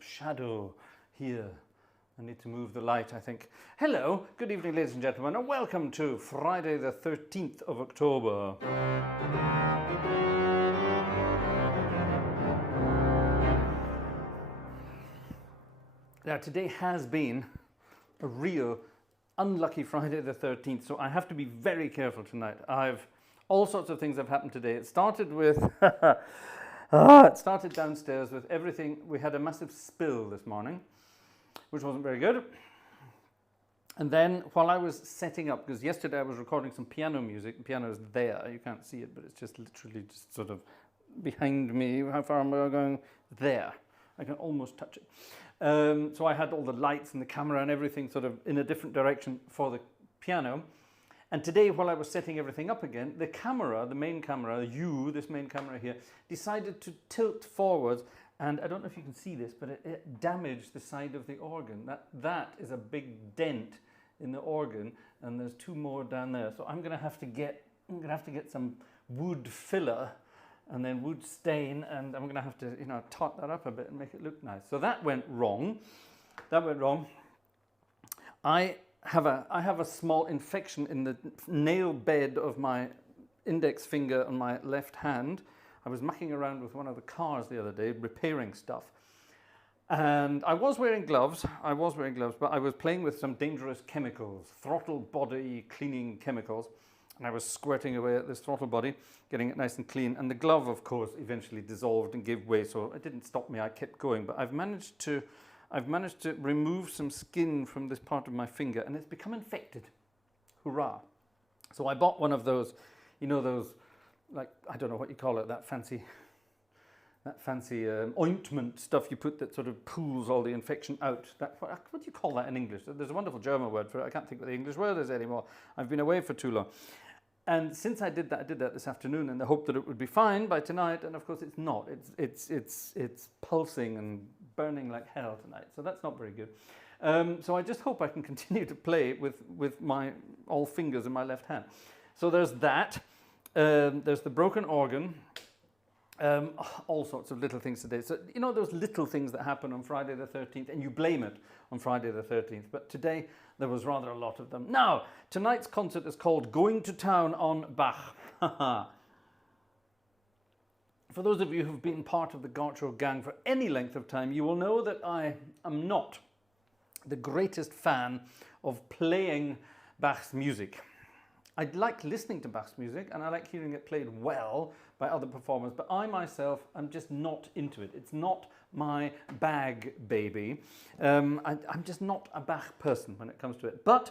Shadow here. I need to move the light, I think. Hello, good evening, ladies and gentlemen, and welcome to Friday the 13th of October. Now, today has been a real unlucky Friday the 13th, so I have to be very careful tonight. All sorts of things have happened today. It started with... it started downstairs with everything. We had a massive spill this morning, which wasn't very good. And then while I was setting up, because yesterday I was recording some piano music, the piano is there, you can't see it, but it's just literally just sort of behind me. How far am I going? There. I can almost touch it. So I had all the lights and the camera and everything sort of in a different direction for the piano. And today, while I was setting everything up again, the camera, the main camera, this main camera here, decided to tilt forwards. And I don't know if you can see this, but it damaged the side of the organ. That is a big dent in the organ, and there's two more down there. So I'm going to have to get some wood filler and then wood stain, and I'm going to have to, tot that up a bit and make it look nice. So that went wrong. I have a small infection in the nail bed of my index finger on my left hand. I was mucking around with one of the cars the other day, repairing stuff. And I was wearing gloves, but I was playing with some dangerous chemicals, throttle body cleaning chemicals. And I was squirting away at this throttle body, getting it nice and clean. And the glove, of course, eventually dissolved and gave way. So it didn't stop me, I kept going. But I've managed to remove some skin from this part of my finger, and it's become infected. Hurrah. So I bought one of those, those, like, I don't know what you call it, that fancy ointment stuff you put that sort of pulls all the infection out. What do you call that in English? There's a wonderful German word for it. I can't think what the English word is anymore. I've been away for too long. And since I did that this afternoon in the hope that it would be fine by tonight, and of course it's not. It's pulsing and burning like hell tonight, so that's not very good. So I just hope I can continue to play with my all fingers in my left hand. So there's that. There's the broken organ. All sorts of little things today. So those little things that happen on Friday the 13th, and you blame it on Friday the 13th. But today there was rather a lot of them. Now, tonight's concert is called Going to Town on BACH. For those of you who've been part of the Gartshore Gang for any length of time, you will know that I am not the greatest fan of playing Bach's music. I like listening to Bach's music, and I like hearing it played well by other performers, but I myself am just not into it. It's not my bag, baby. I'm just not a Bach person when it comes to it. But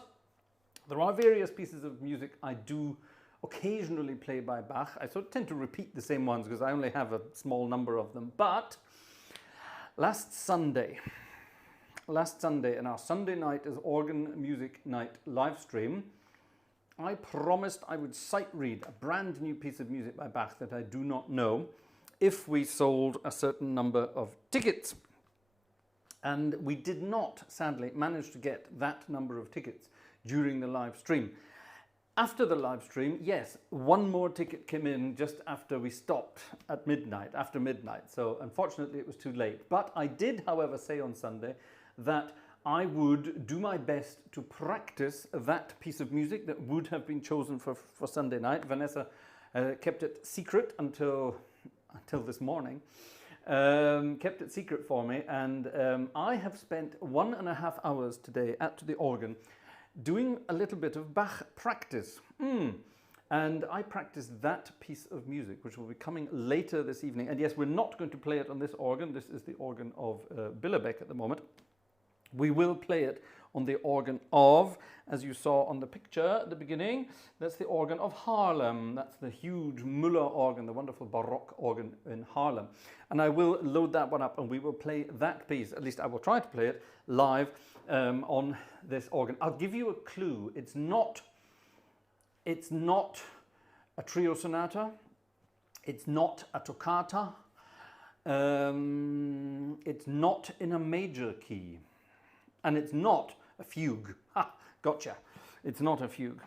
there are various pieces of music I do occasionally play by Bach. I sort of tend to repeat the same ones because I only have a small number of them. But last Sunday, in our Sunday night as organ music night live stream, I promised I would sight read a brand new piece of music by Bach that I do not know if we sold a certain number of tickets. And we did not, sadly, manage to get that number of tickets during the live stream. After the live stream, yes, one more ticket came in just after we stopped at after midnight. So unfortunately it was too late. But I did, however, say on Sunday that I would do my best to practice that piece of music that would have been chosen for Sunday night. Vanessa kept it secret until this morning. Kept it secret for me, and I have spent 1.5 hours today at the organ doing a little bit of Bach practice. And I practiced that piece of music, which will be coming later this evening. And yes, we're not going to play it on this organ. This is the organ of Billerbeck at the moment. We will play it on the organ of, as you saw on the picture at the beginning, that's the organ of Haarlem. That's the huge Müller organ, the wonderful Baroque organ in Haarlem. And I will load that one up and we will play that piece, at least I will try to play it live on this organ. I'll give you a clue. It's not a trio sonata. It's not a toccata. It's not in a major key. And it's not a fugue. Ha, gotcha. It's not a fugue.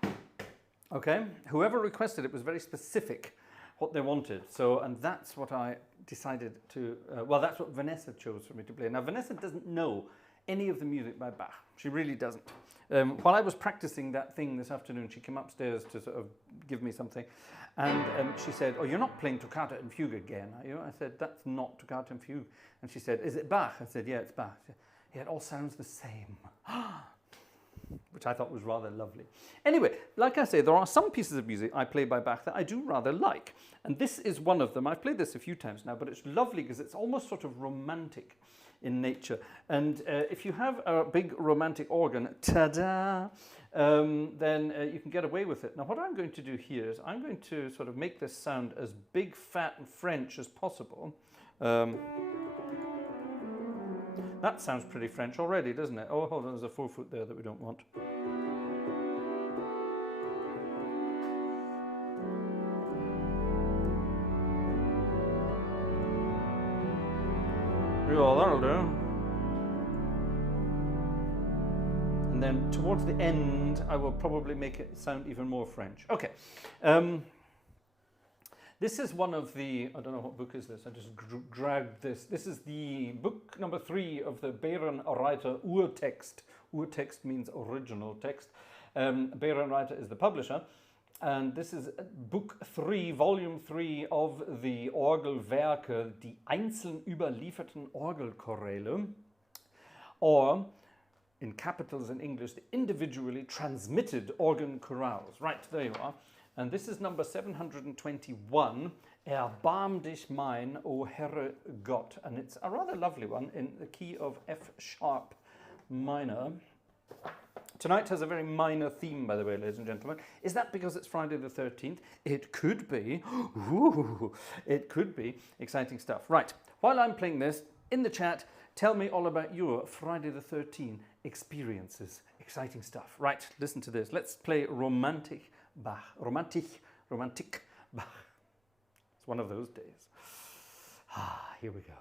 Okay? Whoever requested it was very specific what they wanted. So, and that's what I decided to, well, that's what Vanessa chose for me to play. Now, Vanessa doesn't know any of the music by Bach. She really doesn't. While I was practicing that thing this afternoon, she came upstairs to sort of give me something. And she said, oh, you're not playing Toccata and Fugue again, are you? I said, that's not Toccata and Fugue. And she said, is it Bach? I said, yeah, it's Bach. She said, yeah, it all sounds the same. Which I thought was rather lovely. Anyway, like I say, there are some pieces of music I play by Bach that I do rather like. And this is one of them. I've played this a few times now, but it's lovely because it's almost sort of romantic in nature. And if you have a big romantic organ, ta-da, then you can get away with it. Now, what I'm going to do here is I'm going to sort of make this sound as big, fat, and French as possible. That sounds pretty French already, doesn't it? Oh, hold on, there's a 4-foot there that we don't want. Yeah, that'll do. And then towards the end, I will probably make it sound even more French. Okay. This is one of the, I don't know what book is this, I just dragged this. This is the book number 3 of the Bärenreiter Urtext. Urtext means original text. Bärenreiter is the publisher. And this is book 3, volume 3 of the Orgelwerke, die einzeln überlieferten Orgelchoräle, or in capitals in English, the individually transmitted organ chorales. Right, there you are. And this is number 721, Erbarm dich mein, O Herre Gott. And it's a rather lovely one in the key of F sharp minor. Tonight has a very minor theme, by the way, ladies and gentlemen. Is that because it's Friday the 13th? It could be. Ooh, it could be. Exciting stuff. Right, while I'm playing this, in the chat, tell me all about your Friday the 13th experiences. Exciting stuff. Right, listen to this. Let's play Romantic Bach. Romantic Bach. It's one of those days. Here we go.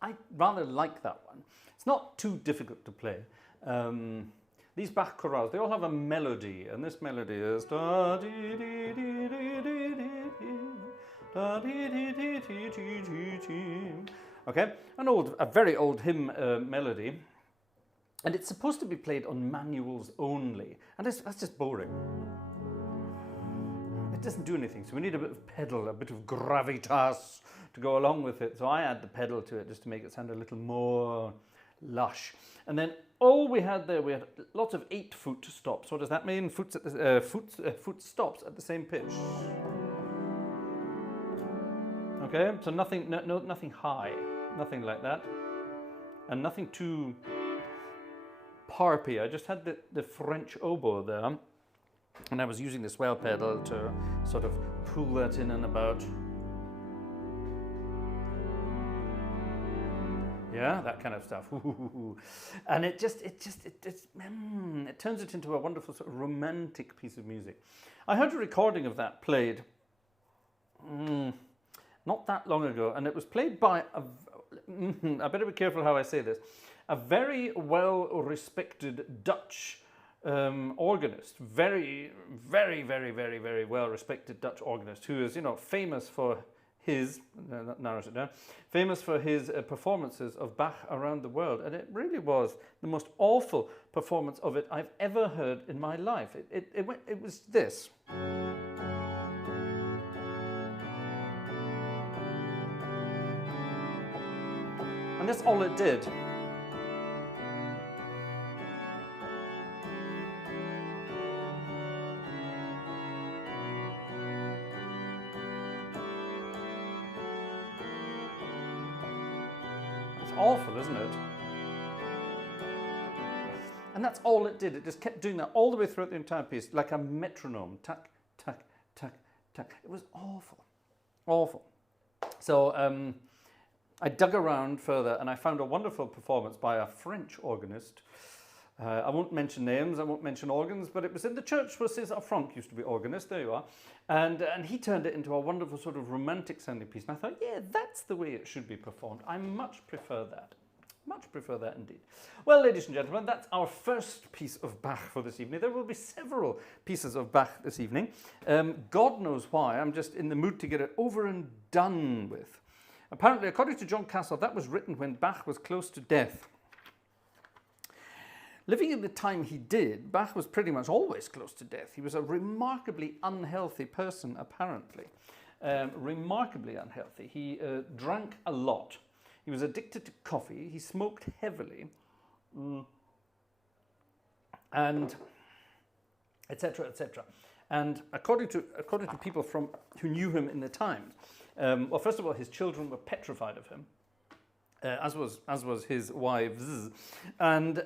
I rather like that one. It's not too difficult to play. These Bach chorales, they all have a melody, and this melody is da dee dee dee dee dee dee da dee dee dee dee dee dee. Okay, a very old hymn melody, and it's supposed to be played on manuals only, and that's just boring. It doesn't do anything, so we need a bit of pedal, a bit of gravitas to go along with it. So I add the pedal to it just to make it sound a little more lush. And then all we had there, we had lots of 8-foot stops. What does that mean? Foot stops at the same pitch. Okay, so nothing, nothing high, nothing like that, and nothing too parpy. I just had the French oboe there. And I was using the swell pedal to sort of pull that in and about. Yeah, that kind of stuff. And it turns it into a wonderful sort of romantic piece of music. I heard a recording of that played not that long ago, and it was played by I better be careful how I say this, a very well-respected Dutch organist, very well respected Dutch organist, who is, famous for his, narrows it down, famous for his performances of Bach around the world, and it really was the most awful performance of it I've ever heard in my life. It was this. And that's all it did. Awful, isn't it? And that's all it did. It just kept doing that all the way throughout the entire piece, like a metronome. Tack, tack, tack, tack. It was awful. Awful. So I dug around further and I found a wonderful performance by a French organist. I won't mention names, I won't mention organs, but it was in the church where César Franck used to be organist, there you are. And he turned it into a wonderful sort of romantic sounding piece. And I thought, yeah, that's the way it should be performed. I much prefer that. Much prefer that indeed. Well, ladies and gentlemen, that's our first piece of Bach for this evening. There will be several pieces of Bach this evening. God knows why, I'm just in the mood to get it over and done with. Apparently, according to John Castle, that was written when Bach was close to death. Living in the time he did, Bach was pretty much always close to death. He was a remarkably unhealthy person, apparently. Remarkably unhealthy. He drank a lot. He was addicted to coffee. He smoked heavily. And etc., etc. And according to people who knew him in the times, well, first of all, his children were petrified of him. As was his wives, and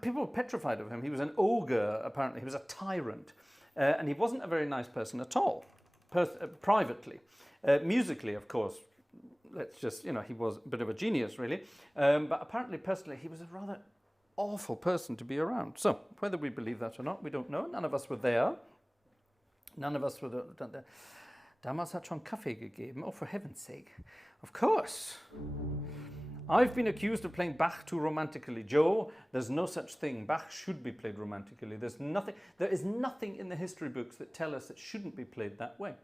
people were petrified of him. He was an ogre, apparently. He was a tyrant, and he wasn't a very nice person at all, privately. Musically, of course, let's just, he was a bit of a genius, really. But apparently, personally, he was a rather awful person to be around. So, whether we believe that or not, we don't know. None of us were there. None of us were there. Damals hat schon Kaffee gegeben. Oh, for heaven's sake. Of course. I've been accused of playing Bach too romantically. Joe, there's no such thing. Bach should be played romantically. There is nothing in the history books that tell us it shouldn't be played that way.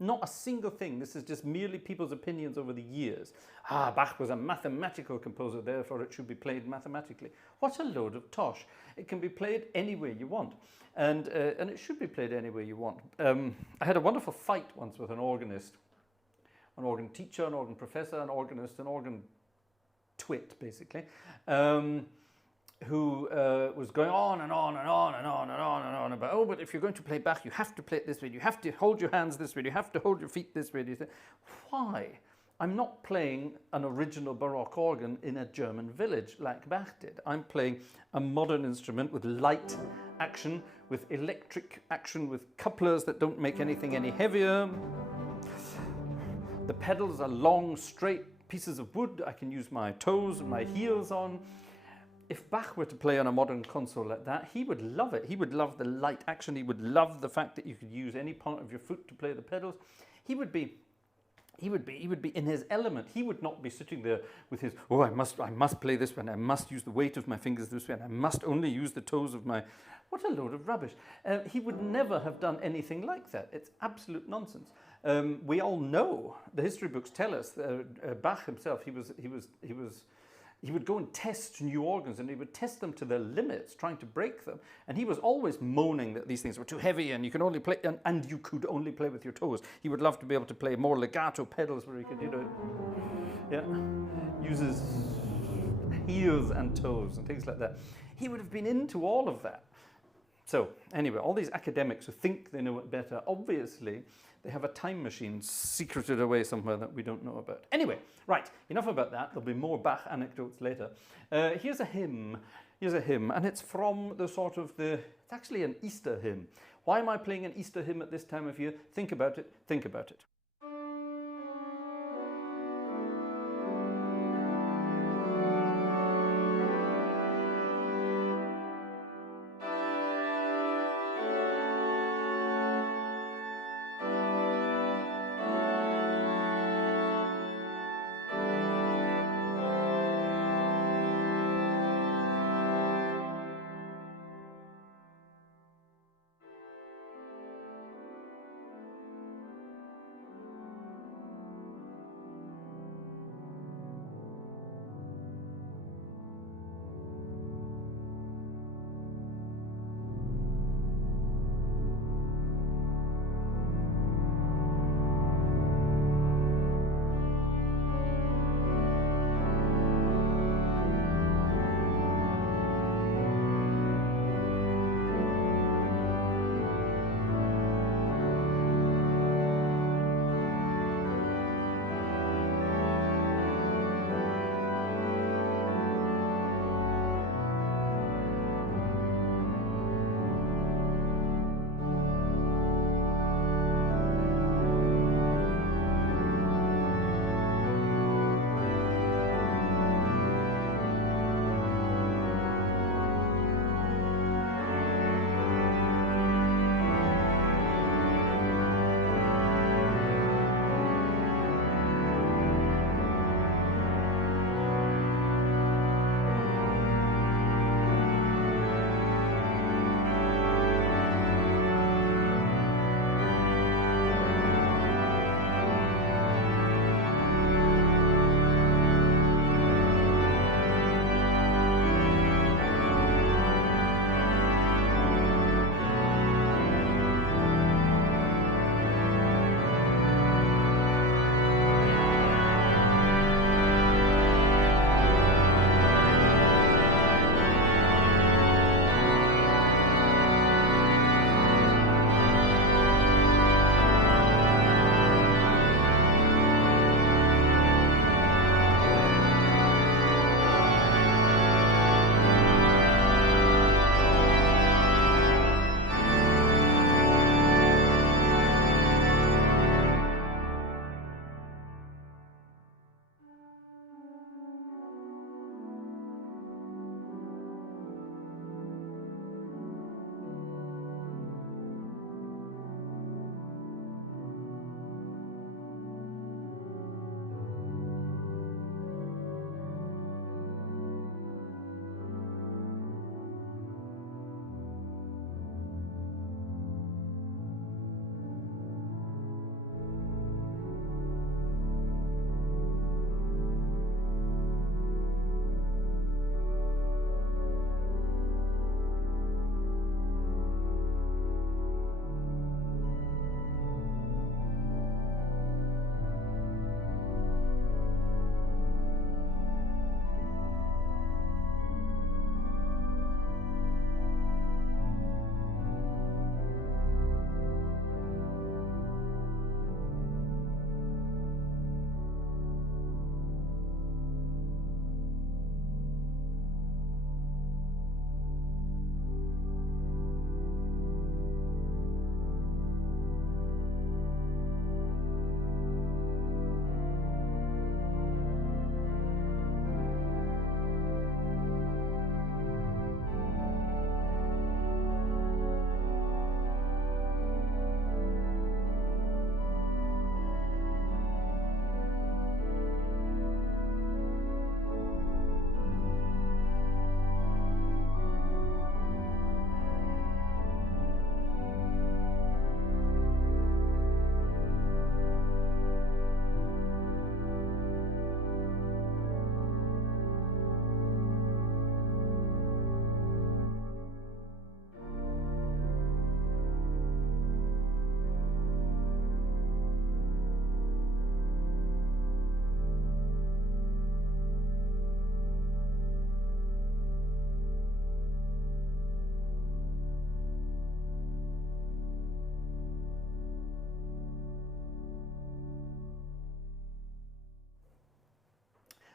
Not a single thing. This is just merely people's opinions over the years. Bach was a mathematical composer, therefore it should be played mathematically. What a load of tosh. It can be played any way you want. And it should be played any way you want. I had a wonderful fight once with an organist, an organ teacher, an organ professor, an organist, an organ twit, basically, who was going on and on and on and on and on and on about, oh, but if you're going to play Bach, you have to play it this way, you have to hold your hands this way, you have to hold your feet this way. Why? I'm not playing an original Baroque organ in a German village like Bach did. I'm playing a modern instrument with light action, with electric action, with couplers that don't make anything any heavier. The pedals are long, straight pieces of wood I can use my toes and my heels on. If Bach were to play on a modern console like that, he would love it. He would love the light action. He would love the fact that you could use any part of your foot to play the pedals. He would be he would be in his element. He would not be sitting there with his, oh, I must play this one, I must use the weight of my fingers this way, and I must only use the toes of my, what a load of rubbish. He would never have done anything like that. It's absolute nonsense. We all know, the history books tell us, Bach himself, he would go and test new organs, and he would test them to their limits, trying to break them. And he was always moaning that these things were too heavy, and you can only play, and you could only play with your toes. He would love to be able to play more legato pedals where he could, use his heels and toes and things like that. He would have been into all of that. So anyway, all these academics who think they know it better, obviously they have a time machine secreted away somewhere that we don't know about. Anyway, right, enough about that. There'll be more Bach anecdotes later. Here's a hymn, and it's from it's actually an Easter hymn. Why am I playing an Easter hymn at this time of year? Think about it, think about it.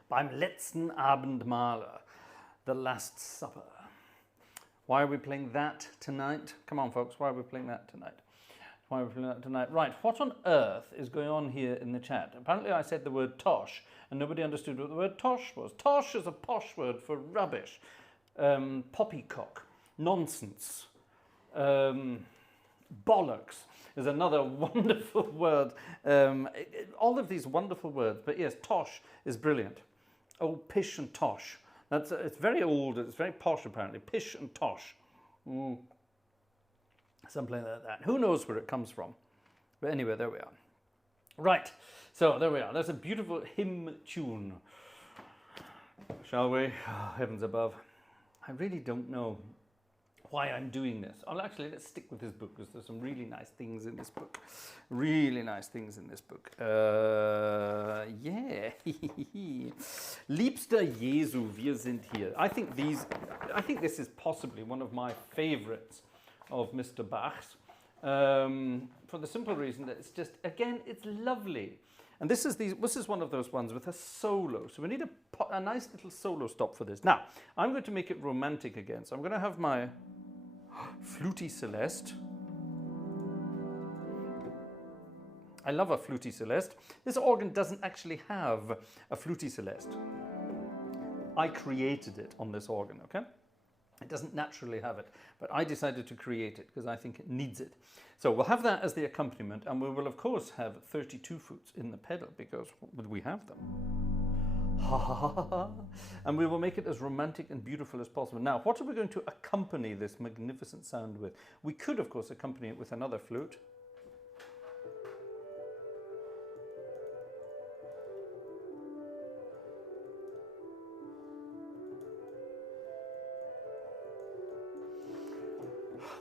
Beim letzten Abendmahle, the Last Supper. Why are we playing that tonight? Come on, folks, why are we playing that tonight? Why are we playing that tonight? Right, what on earth is going on here in the chat? Apparently I said the word tosh, and nobody understood what the word tosh was. Tosh is a posh word for rubbish, poppycock, nonsense, bollocks is another wonderful word. All of these wonderful words, but yes, tosh is brilliant. Oh, pish and tosh. It's very old, it's very posh apparently. Pish and tosh. Something like that. Who knows where it comes from? But anyway, there we are. Right, so there we are. There's a beautiful hymn tune. Shall we? Oh, heavens above. I really don't know why I'm doing this. Oh, actually, let's stick with this book because there's some really nice things in this book. Really nice things in this book. Yeah. Liebster Jesu, wir sind hier. I think this is possibly one of my favorites of Mr. Bach's, for the simple reason that it's just, again, it's lovely. And this is one of those ones with a solo. So we need a nice little solo stop for this. Now, I'm going to make it romantic again. So I'm going to have my Fluty Celeste. I love a Fluty Celeste. This organ doesn't actually have a Fluty Celeste. I created it on this organ, okay? It doesn't naturally have it, but I decided to create it because I think it needs it. So we'll have that as the accompaniment, and we will of course have 32 flutes in the pedal because we have them. Ha ha ha ha. And we will make it as romantic and beautiful as possible. Now, what are we going to accompany this magnificent sound with? We could of course accompany it with another flute.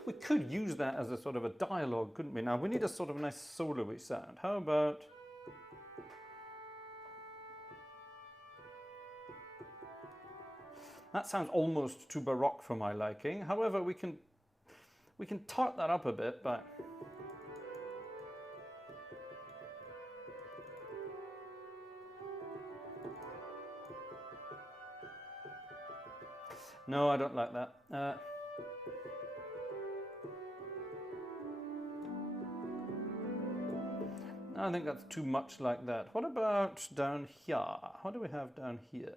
We could use that as a sort of a dialogue, couldn't we? Now, we need a sort of nice solo-y sound. How about... That sounds almost too baroque for my liking. However, we can tart that up a bit by... No, I don't like that. I think that's too much like that. What about down here? What do we have down here?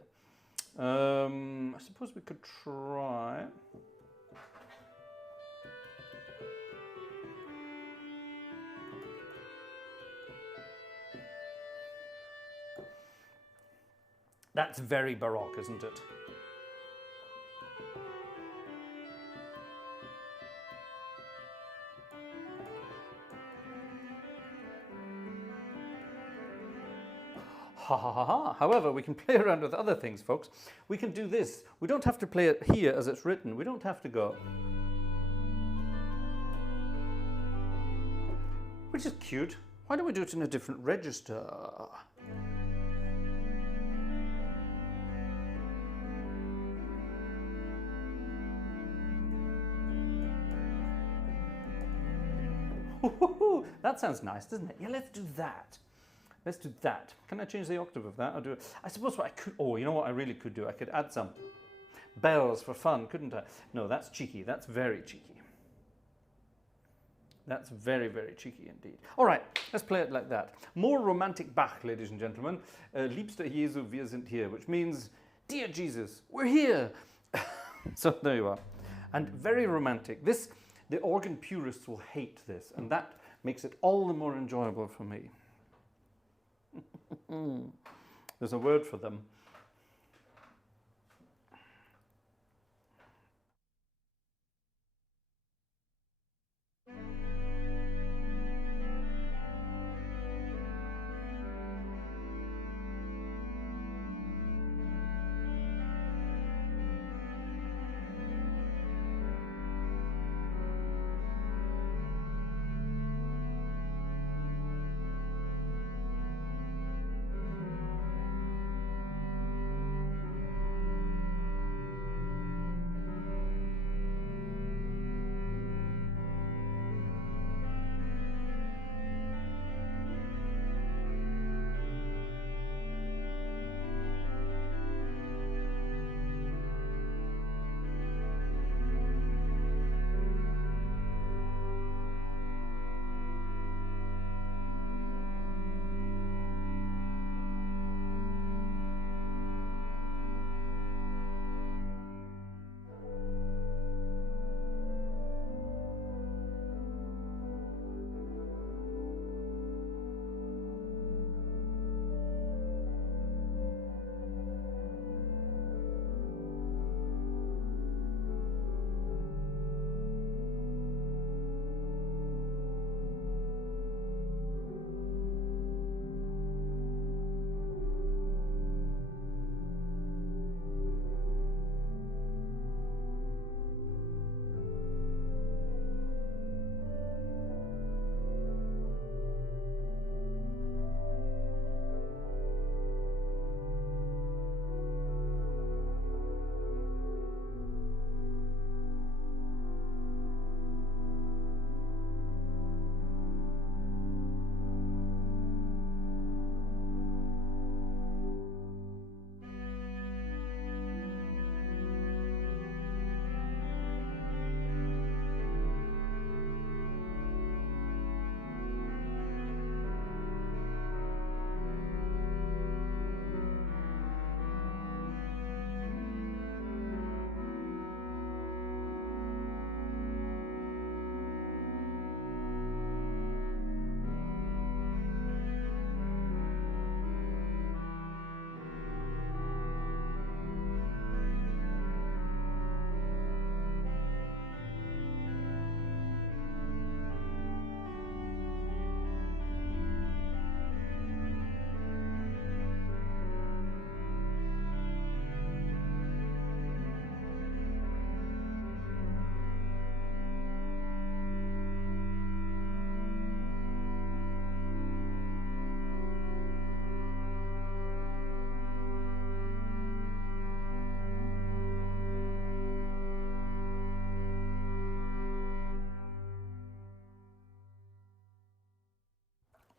I suppose we could try... That's very baroque, isn't it? Ha ha ha ha. However, we can play around with other things, folks. We can do this. We don't have to play it here as it's written. We don't have to go. Which is cute. Why don't we do it in a different register? That sounds nice, doesn't it? Yeah, let's do that. Let's do that. Can I change the octave of that? I'll do it. I suppose what I could... Oh, you know what I really could do? I could add some bells for fun, couldn't I? No, that's cheeky. That's very cheeky. That's very, very cheeky indeed. All right, let's play it like that. More romantic Bach, ladies and gentlemen. Liebster Jesu, wir sind hier, which means, dear Jesus, we're here. So there you are. And very romantic. This, the organ purists will hate this, and that makes it all the more enjoyable for me. There's a word for them.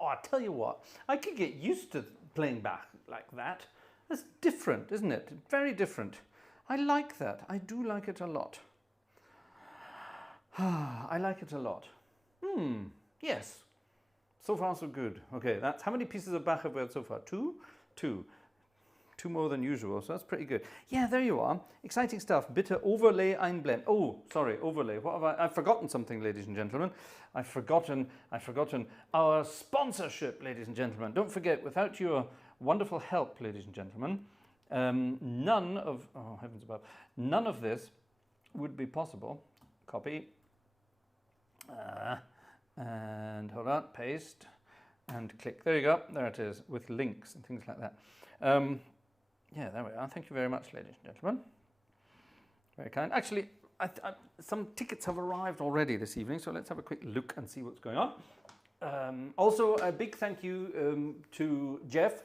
Oh, I tell you what, I could get used to playing Bach like that. That's different, isn't it? Very different. I like that. I do like it a lot. I like it a lot. Yes. So far, so good. Okay, that's how many pieces of Bach have we had so far? Two? Two. Two more than usual, so that's pretty good. Yeah, there you are. Exciting stuff. Bitte Overlay einblenden. Oh, sorry, overlay. What have I've forgotten something, ladies and gentlemen. I've forgotten our sponsorship, ladies and gentlemen. Don't forget, without your wonderful help, ladies and gentlemen, none of, oh heavens above, none of this would be possible. Copy. And hold on, paste, and click. There you go. There it is, with links and things like that. Yeah, there we are. Thank you very much, ladies and gentlemen. Very kind. Actually, some tickets have arrived already this evening, so let's have a quick look and see what's going on. Also, a big thank you to Jeff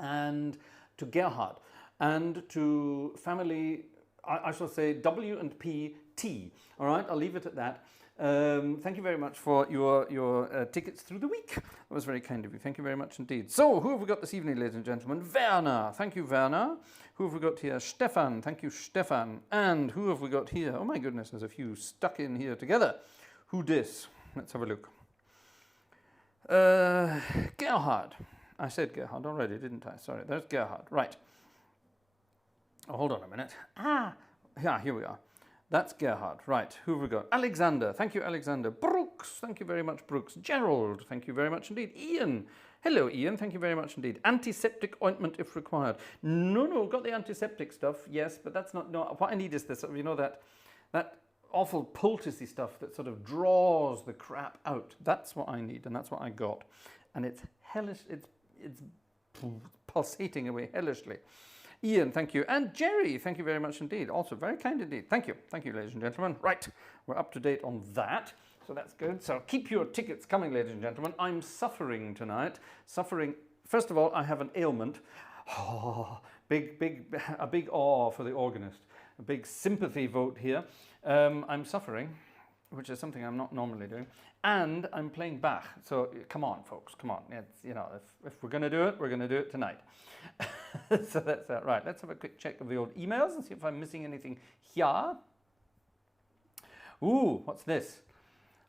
and to Gerhard and to family, I shall say W&P T. All right, I'll leave it at that. Thank you very much for your tickets through the week. That was very kind of you. Thank you very much indeed. So, who have we got this evening, ladies and gentlemen? Werner. Thank you, Werner. Who have we got here? Stefan. Thank you, Stefan. And who have we got here? Oh my goodness, there's a few stuck in here together. Who dis? Let's have a look. Gerhard. I said Gerhard already, didn't I? Sorry, there's Gerhard. Right. Oh, hold on a minute. Yeah, here we are. That's Gerhard. Right, who have we got? Alexander. Thank you, Alexander. Brooks. Thank you very much, Brooks. Gerald. Thank you very much indeed. Ian. Hello, Ian. Thank you very much indeed. Antiseptic ointment if required. No, got the antiseptic stuff, yes, but that's not, no, what I need is this, you know, that awful poulticey stuff that sort of draws the crap out. That's what I need, and that's what I got. And it's hellish, it's pulsating away hellishly. Ian, thank you. And Jerry, thank you very much indeed. Also very kind indeed. Thank you. Thank you, ladies and gentlemen. Right, we're up to date on that. So that's good. So keep your tickets coming, ladies and gentlemen. I'm suffering tonight. Suffering. First of all, I have an ailment. Oh, a big awe for the organist. A big sympathy vote here. I'm suffering, which is something I'm not normally doing. And I'm playing Bach. So come on, folks, come on. It's, you know, if we're going to do it, we're going to do it tonight. So that's that. Right, let's have a quick check of the old emails and see if I'm missing anything here. Ooh, what's this?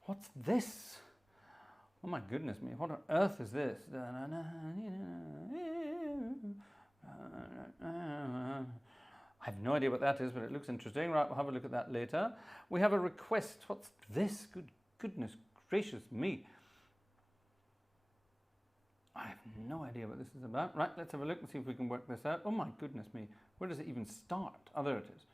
What's this? Oh my goodness me, what on earth is this? I have no idea what that is, but it looks interesting. Right, we'll have a look at that later. We have a request. What's this? Goodness gracious me. I have no idea what this is about. Right, let's have a look and see if we can work this out. Oh my goodness me, where does it even start? Oh, there it is.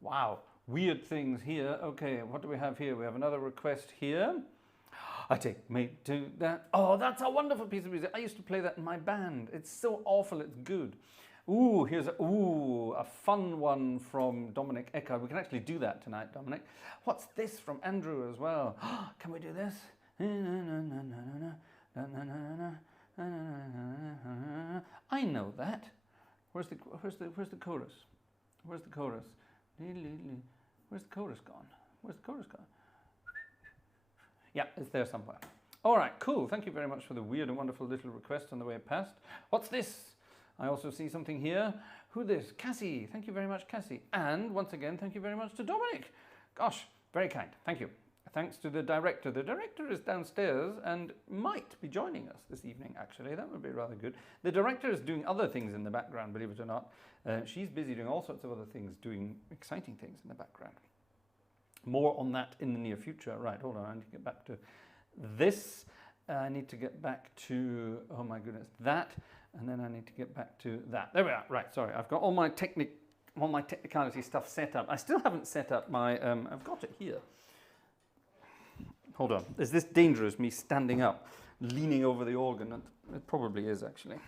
Wow, weird things here. Okay, what do we have here? We have another request here. I take me to that. Oh, that's a wonderful piece of music. I used to play that in my band. It's so awful, it's good. Ooh, here's a fun one from Dominic Eckhart. We can actually do that tonight, Dominic. What's this from Andrew as well? Can we do this? I know that. Where's the chorus? Where's the chorus? Where's the chorus gone? Where's the chorus gone? Yeah, it's there somewhere. All right, cool. Thank you very much for the weird and wonderful little request on the way past. What's this? I also see something here. Who this? Cassie. Thank you very much, Cassie. And once again, thank you very much to Dominic. Gosh, very kind. Thank you. Thanks to the director. The director is downstairs and might be joining us this evening, actually. That would be rather good. The director is doing other things in the background, believe it or not. She's busy doing all sorts of other things, doing exciting things in the background. More on that in the near future. Right, hold on. I need to get back to this. I need to get back to, oh my goodness, that. And then I need to get back to that. There we are. Right, sorry. I've got all my technicality stuff set up. I still haven't set up my, I've got it here. Hold on. Is this dangerous, me standing up, leaning over the organ? It probably is, actually.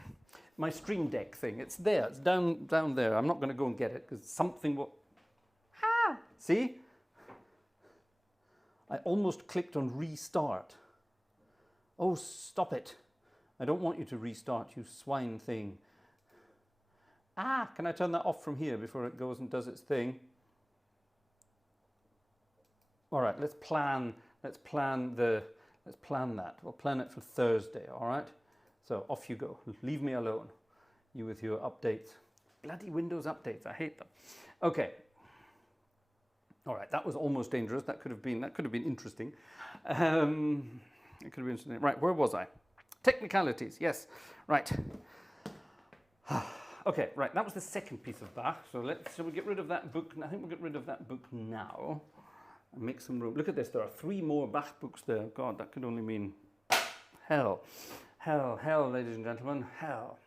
My Stream Deck thing. It's there. It's down there. I'm not going to go and get it because something will... Ah! See? I almost clicked on restart. Oh, stop it. I don't want you to restart, you swine thing. Ah, can I turn that off from here before it goes and does its thing? All right, let's plan let's plan that. We'll plan it for Thursday, all right? So off you go. Leave me alone. You with your updates. Bloody Windows updates. I hate them. Okay. All right, that was almost dangerous. That could have been interesting. It could have been interesting. Right, where was I? Technicalities. Yes. Right. Okay, right. That was the second piece of Bach. So we get rid of that book. I think we'll get rid of that book now and make some room. Look at this. There are 3 more Bach books there. God, that could only mean hell. Hell, hell, ladies and gentlemen, hell.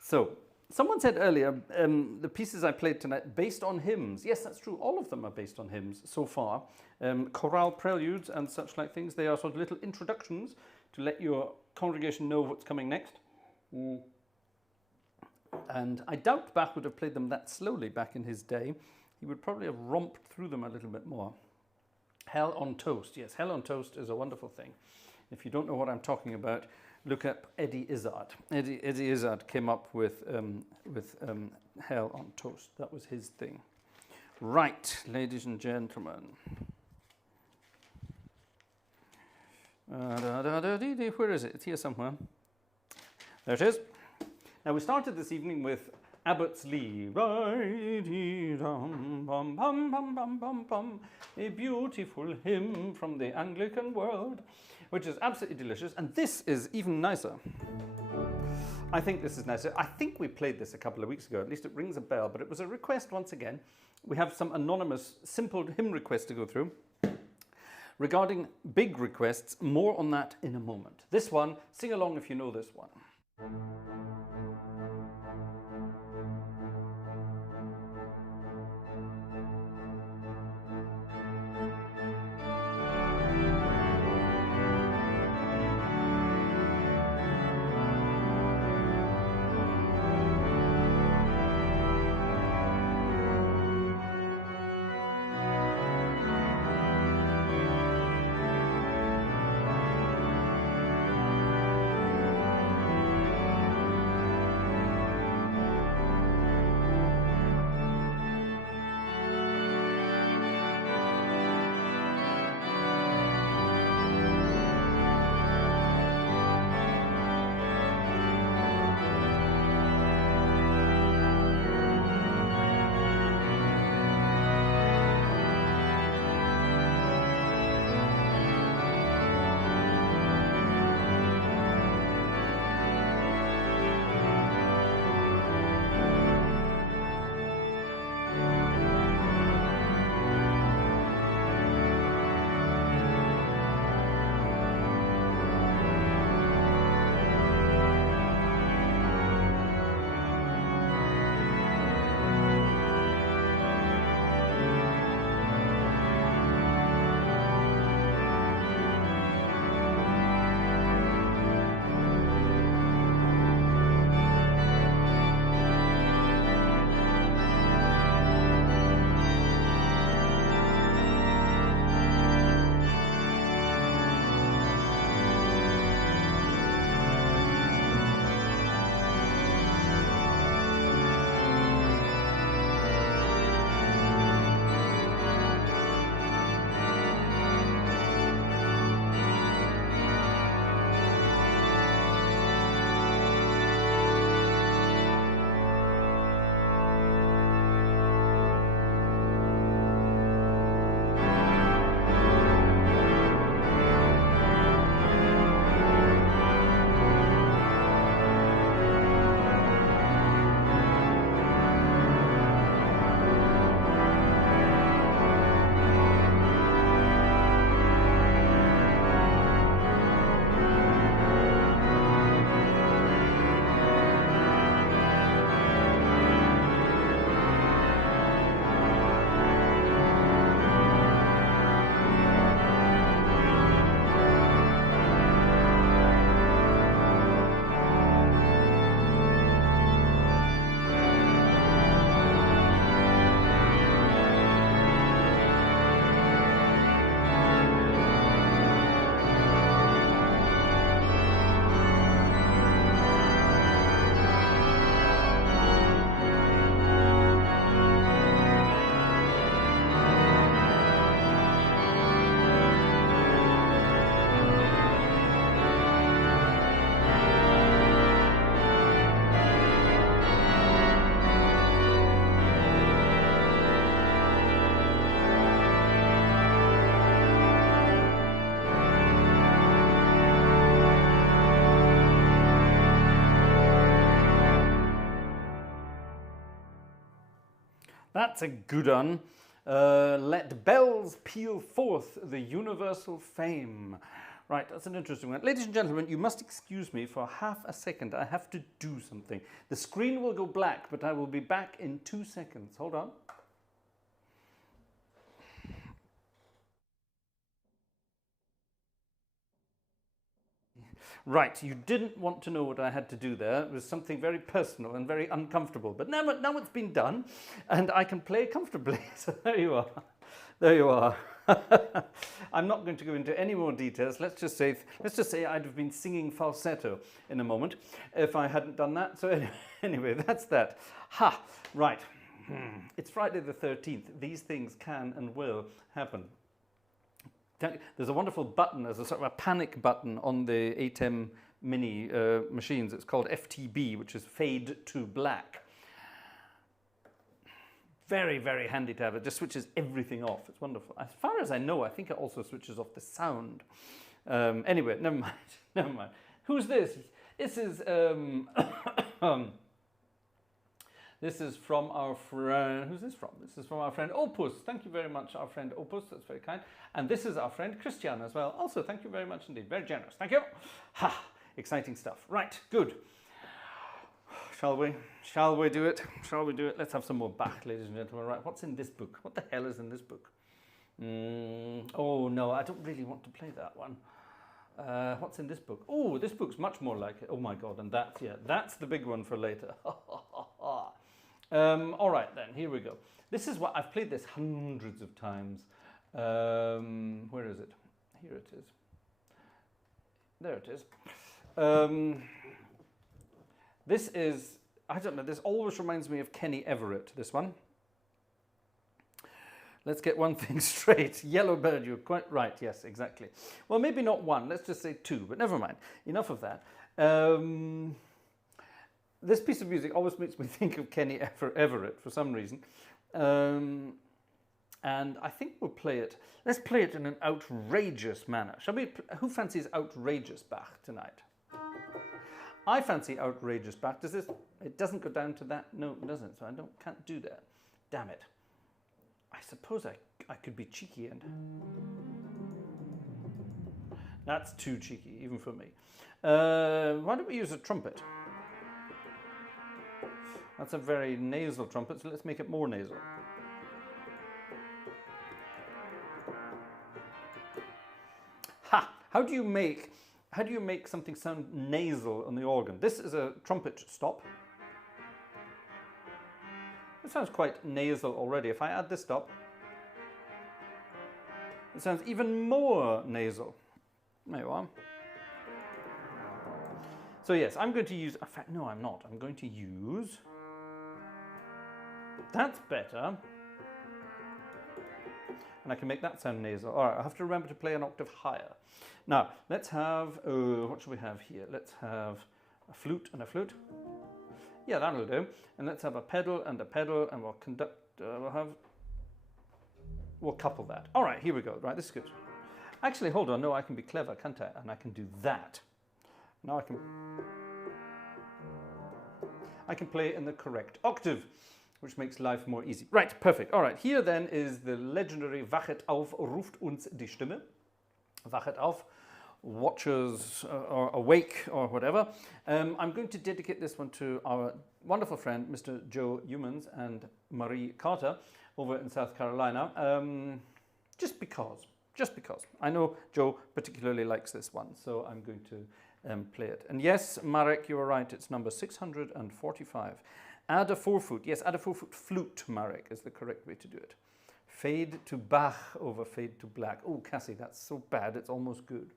So, someone said earlier, the pieces I played tonight, based on hymns. Yes, that's true. All of them are based on hymns so far. Chorale preludes and such like things. They are sort of little introductions to let your congregation know what's coming next. And I doubt Bach would have played them that slowly back in his day. He would probably have romped through them a little bit more. Hell on Toast. Yes, Hell on Toast is a wonderful thing. If you don't know what I'm talking about, look up Eddie Izzard. Eddie Izzard came up with Hell on Toast. That was his thing. Right, ladies and gentlemen. Where is it? It's here somewhere. There it is. Now we started this evening with Abbott's Lee. A beautiful hymn from the Anglican world, which is absolutely delicious. And this is even nicer. I think this is nicer. I think we played this a couple of weeks ago. At least it rings a bell. But it was a request once again. We have some anonymous, simple hymn requests to go through. Regarding big requests, more on that in a moment. This one, sing along if you know this one. That's a good one. Let bells peal forth the universal fame. Right, that's an interesting one. Ladies and gentlemen, you must excuse me for half a second. I have to do something. The screen will go black, but I will be back in 2 seconds. Hold on. Right, you didn't want to know what I had to do there. It was something very personal and very uncomfortable. But now it's been done, and I can play comfortably. So there you are. There you are. I'm not going to go into any more details. Let's just say I'd have been singing falsetto in a moment if I hadn't done that. So anyway, that's that. Ha! Right. It's Friday the 13th. These things can and will happen. There's a wonderful button, there's a sort of a panic button on the ATEM mini machines. It's called FTB, which is fade to black. Very, very handy to have. It just switches everything off. It's wonderful. As far as I know, I think it also switches off the sound. Anyway, never mind. Never mind. Who's this? This is this is from our friend. Who's this from? This is from our friend Opus. Thank you very much, our friend Opus. That's very kind. And this is our friend Christian as well. Also, thank you very much indeed. Very generous. Thank you. Ha! Exciting stuff. Right. Good. Shall we? Shall we do it? Shall we do it? Let's have some more Bach, ladies and gentlemen. Right. What's in this book? What the hell is in this book? Oh no, I don't really want to play that one. What's in this book? Oh, this book's much more like it. Oh my God, and that's the big one for later. All right then, here we go. This is what I've played this hundreds of times. Where is it? Here it is. There it is. This is, I don't know, this always reminds me of Kenny Everett, this one. Let's get one thing straight. Yellow bird, you're quite right. Yes, exactly. Well, maybe not one. Let's just say two, but never mind. Enough of that. This piece of music always makes me think of Kenny Everett for some reason. And I think we'll play it. Let's play it in an outrageous manner. Shall we? Who fancies outrageous Bach tonight? I fancy outrageous Bach. Does this? It doesn't go down to that. No, it doesn't. So I can't do that. Damn it. I suppose I could be cheeky and... That's too cheeky, even for me. Why don't we use a trumpet? That's a very nasal trumpet, so let's make it more nasal. Ha! How do you make something sound nasal on the organ? This is a trumpet stop. It sounds quite nasal already. If I add this stop, it sounds even more nasal. There you are. So yes, I'm going to use, in fact, no, I'm not. I'm going to use, that's better. And I can make that sound nasal. All right, I have to remember to play an octave higher. Now, let's have, what should we have here? Let's have a flute and a flute. Yeah, that'll do. And let's have a pedal, and we'll conduct, we'll couple that. All right, here we go. Right, this is good. Actually, hold on. No, I can be clever, can't I? And I can do that. Now I can play in the correct octave, which makes life more easy. Right, perfect. All right, here then is the legendary Wachet auf, ruft uns die Stimme. Wachet auf, watchers or awake or whatever. I'm going to dedicate this one to our wonderful friend, Mr. Joe Humans and Marie Carter over in South Carolina. Just because. I know Joe particularly likes this one, so I'm going to play it. And yes, Marek, you were right, it's number 645. Add a 4-foot. Yes, add a 4-foot flute, Marek, is the correct way to do it. Fade to Bach over fade to black. Oh, Cassie, that's so bad, it's almost good.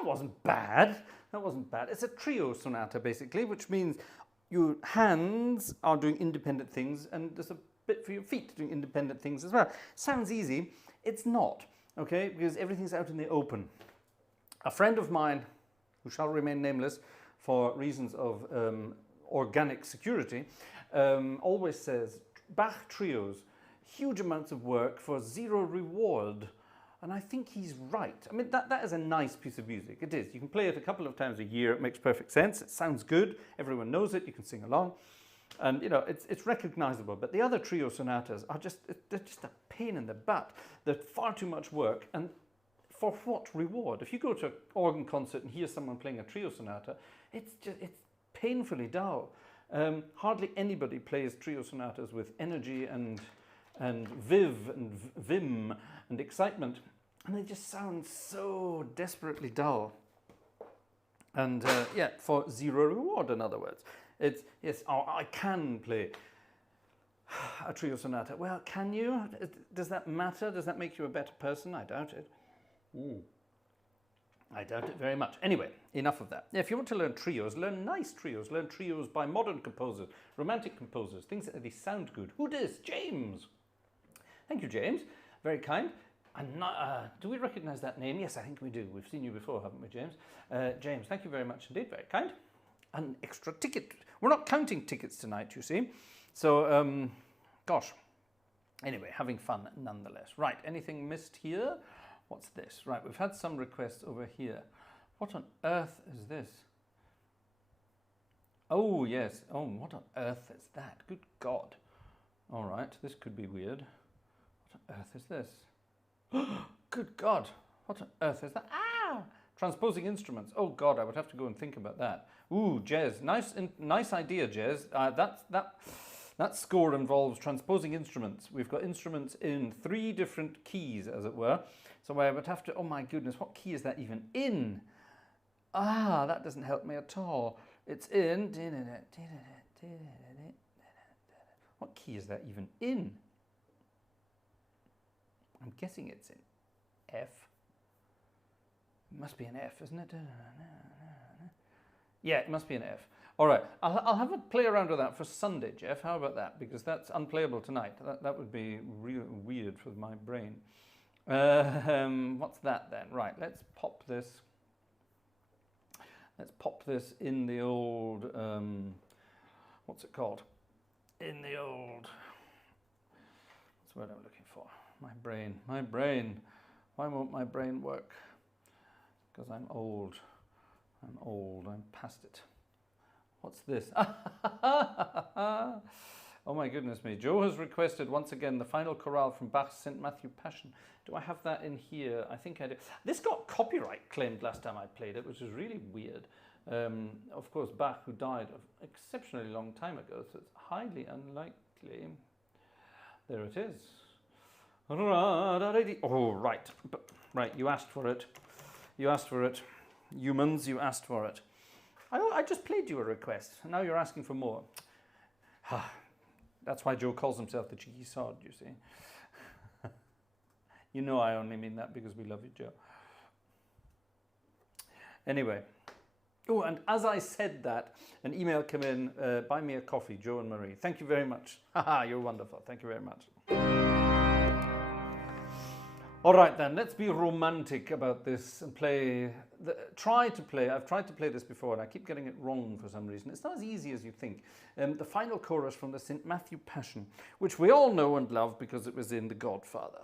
That wasn't bad. That wasn't bad. It's a trio sonata, basically, which means your hands are doing independent things and there's a bit for your feet doing independent things as well. Sounds easy. It's not, okay, because everything's out in the open. A friend of mine, who shall remain nameless for reasons of organic security, always says, Bach trios, huge amounts of work for zero reward. And I think he's right. I mean, that is a nice piece of music. It is. You can play it a couple of times a year. It makes perfect sense. It sounds good. Everyone knows it. You can sing along. And, you know, it's recognizable. But the other trio sonatas are they're just a pain in the butt. They're far too much work. And for what reward? If you go to an organ concert and hear someone playing a trio sonata, it's painfully dull. Hardly anybody plays trio sonatas with energy and viv and vim and excitement, and they just sound so desperately dull. And yeah, for zero reward, in other words. It's, yes, oh, I can play a trio sonata. Well, can you? Does that matter? Does that make you a better person? I doubt it. Ooh. I doubt it very much. Anyway, enough of that. If you want to learn trios, learn nice trios. Learn trios by modern composers, romantic composers, things that they sound good. Who does? James. Thank you, James. Very kind. And do we recognize that name? Yes, I think we do. We've seen you before, haven't we, James? James, thank you very much indeed. Very kind. An extra ticket. We're not counting tickets tonight, you see. So, gosh. Anyway, having fun nonetheless. Right, anything missed here? What's this? Right, we've had some requests over here. What on earth is this? Oh, yes. Oh, what on earth is that? Good God. All right, this could be weird. What on earth is this? Good God. What on earth is that? Ah! Transposing instruments. Oh, God, I would have to go and think about that. Ooh, Jez. Nice idea, Jez. That score involves transposing instruments. We've got instruments in 3 different keys, as it were. So I would have to, oh my goodness, what key is that even in? Ah, that doesn't help me at all. It's in, what key is that even in? I'm guessing it's in F. It must be an F, isn't it? Yeah, it must be an F. All right, I'll have a play around with that for Sunday, Jeff. How about that? Because that's unplayable tonight. That would be real weird for my brain. What's that then? Right, let's pop this. Let's pop this in the old, what's it called? In the old, what's the word I'm looking for? My brain. Why won't my brain work? Because I'm old. I'm past it. What's this? Oh my goodness me. Joe has requested once again the final chorale from Bach's St. Matthew Passion. Do I have that in here? I think I do. This got copyright claimed last time I played it, which is really weird. Of course, Bach, who died an exceptionally long time ago, so it's highly unlikely. There it is. Oh, right. Right, you asked for it. You asked for it. Humans, you asked for it. I just played you a request, and now you're asking for more. That's why Joe calls himself the cheeky sod, you see. You know I only mean that because we love you, Joe. Anyway. Oh, and as I said that, an email came in, buy me a coffee, Joe and Marie. Thank you very much. Haha, you're wonderful. Thank you very much. All right then, let's be romantic about this and play, I've tried to play this before and I keep getting it wrong for some reason. It's not as easy as you think. The final chorus from the St. Matthew Passion, which we all know and love because it was in The Godfather.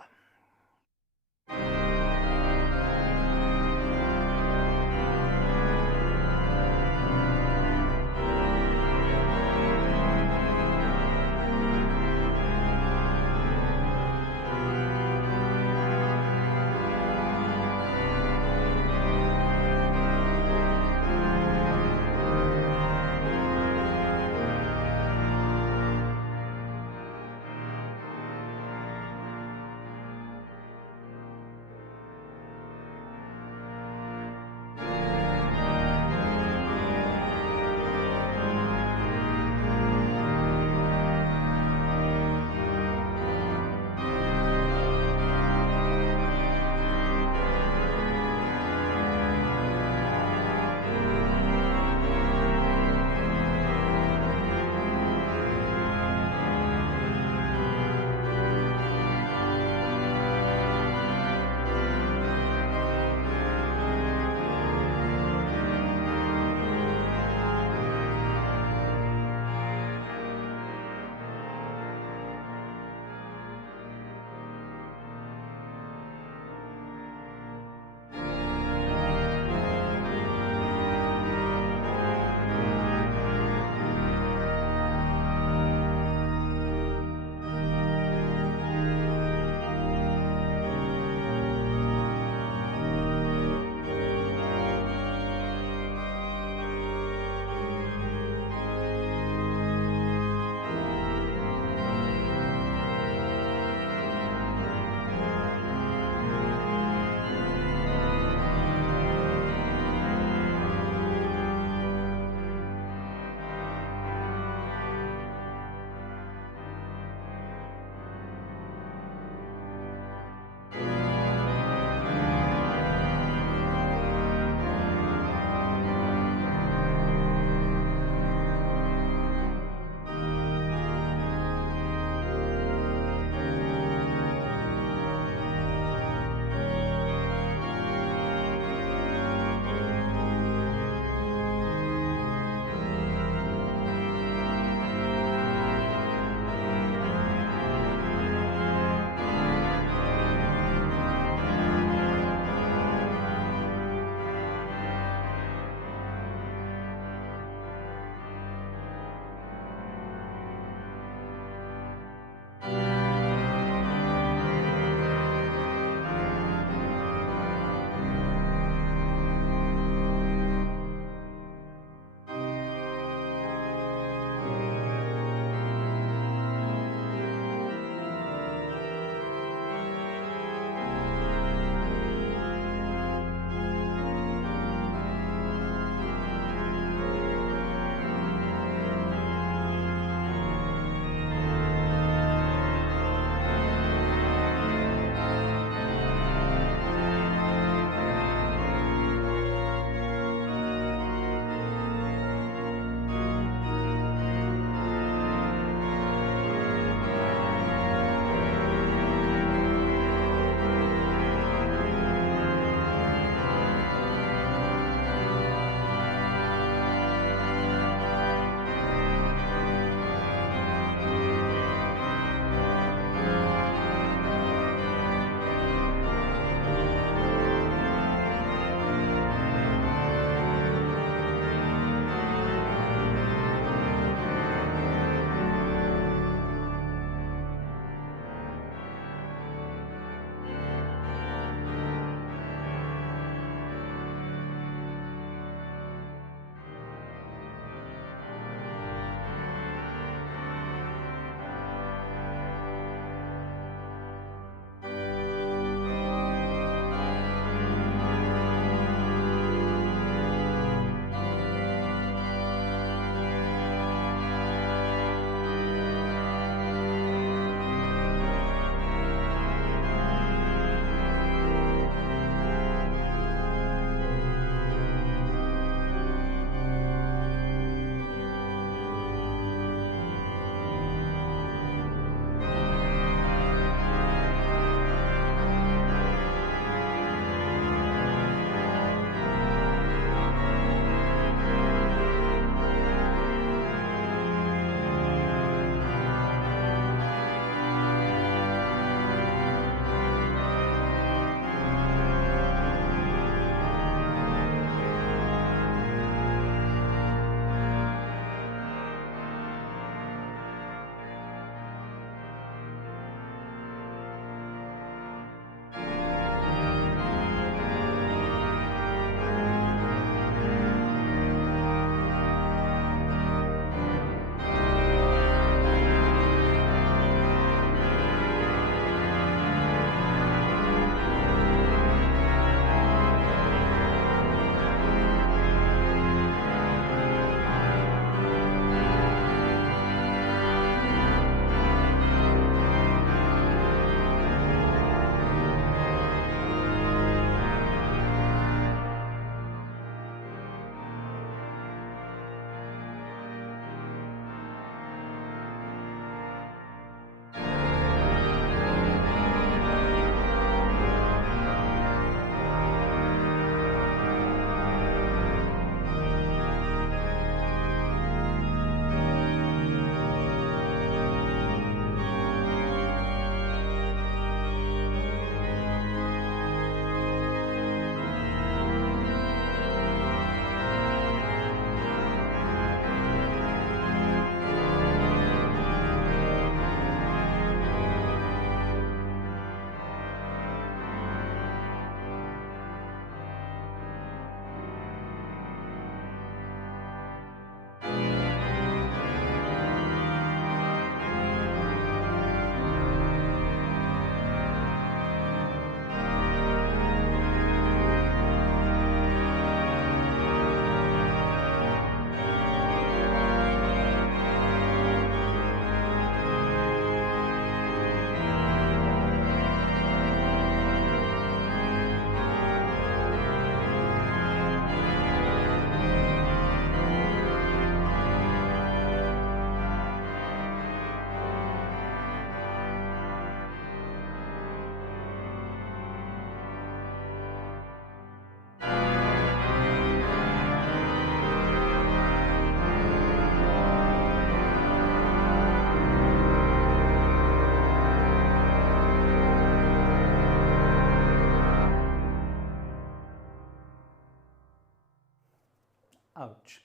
Ouch.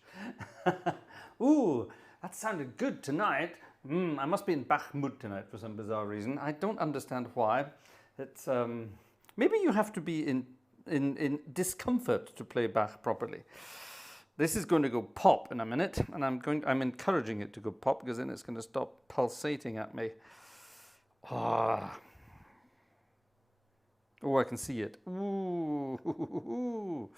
Ooh, that sounded good tonight. I must be in Bach mood tonight for some bizarre reason. I don't understand why. It's maybe you have to be in discomfort to play Bach properly. This is going to go pop in a minute, and I'm encouraging it to go pop because then it's going to stop pulsating at me. Ah. Oh, I can see it. Ooh.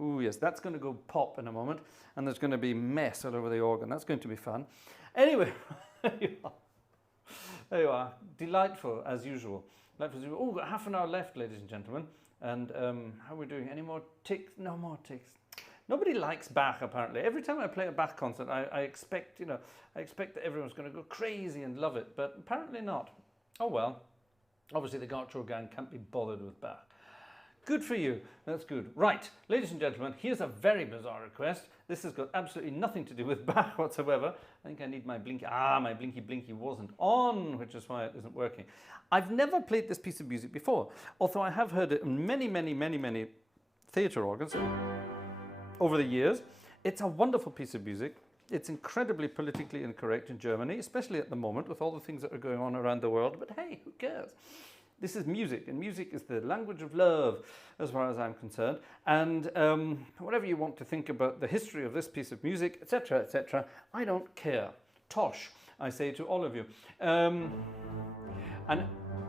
Ooh, yes, that's going to go pop in a moment, and there's going to be mess all over the organ. That's going to be fun. Anyway, there you are. There you are. Delightful, as usual. Delightful as usual. Oh, we've got half an hour left, ladies and gentlemen. And how are we doing? Any more ticks? No more ticks. Nobody likes Bach, apparently. Every time I play a Bach concert, I expect, I expect that everyone's going to go crazy and love it, but apparently not. Oh well. Obviously, the Gartshore Gang can't be bothered with Bach. Good for you. That's good. Right, ladies and gentlemen, here's a very bizarre request. This has got absolutely nothing to do with Bach whatsoever. I think I need my blinky. My blinky blinky wasn't on, which is why it isn't working. I've never played this piece of music before, although I have heard it in many theatre organs over the years. It's a wonderful piece of music. It's incredibly politically incorrect in Germany, especially at the moment with all the things that are going on around the world. But hey, who cares? This is music, and music is the language of love, as far as I'm concerned. And whatever you want to think about the history of this piece of music, etc., I don't care. Tosh, I say to all of you. And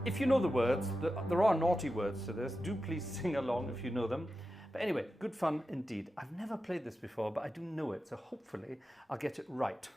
if you know the words, there are naughty words to this. Do please sing along if you know them. But anyway, good fun indeed. I've never played this before, but I do know it, so hopefully I'll get it right.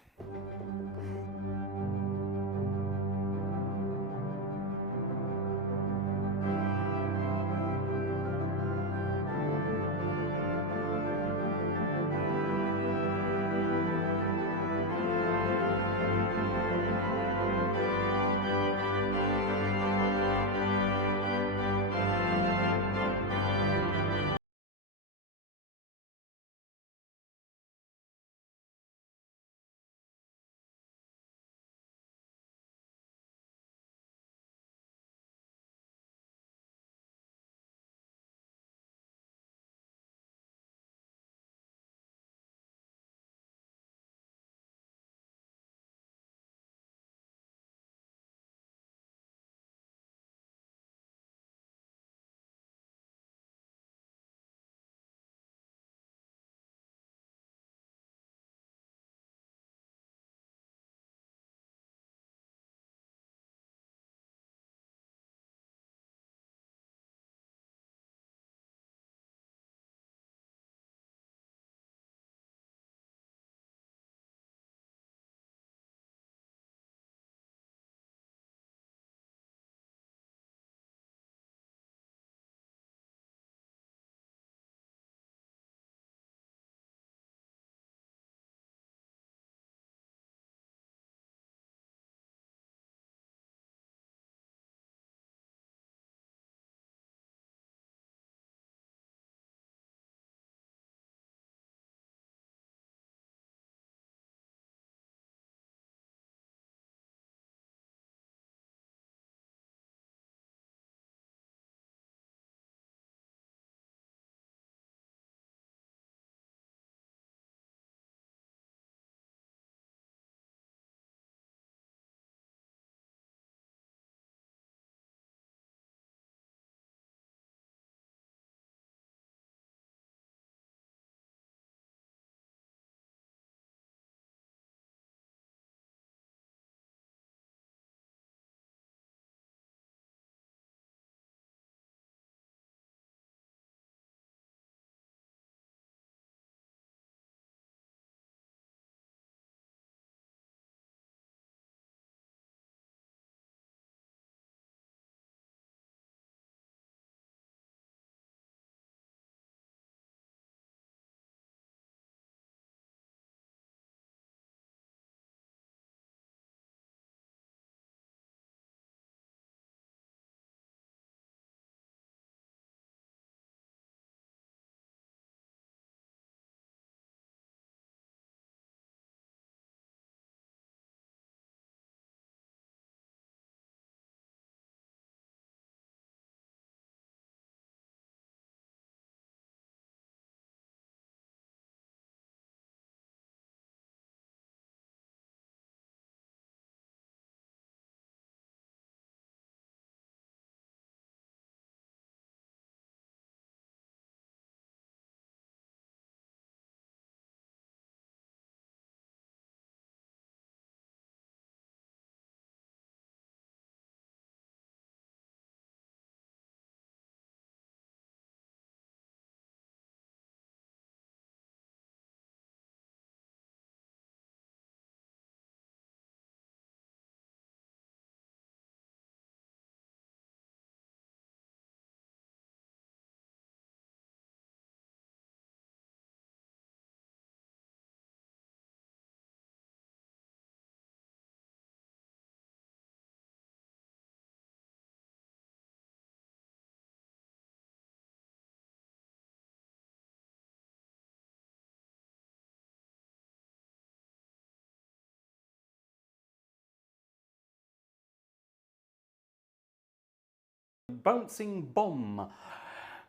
Bouncing bomb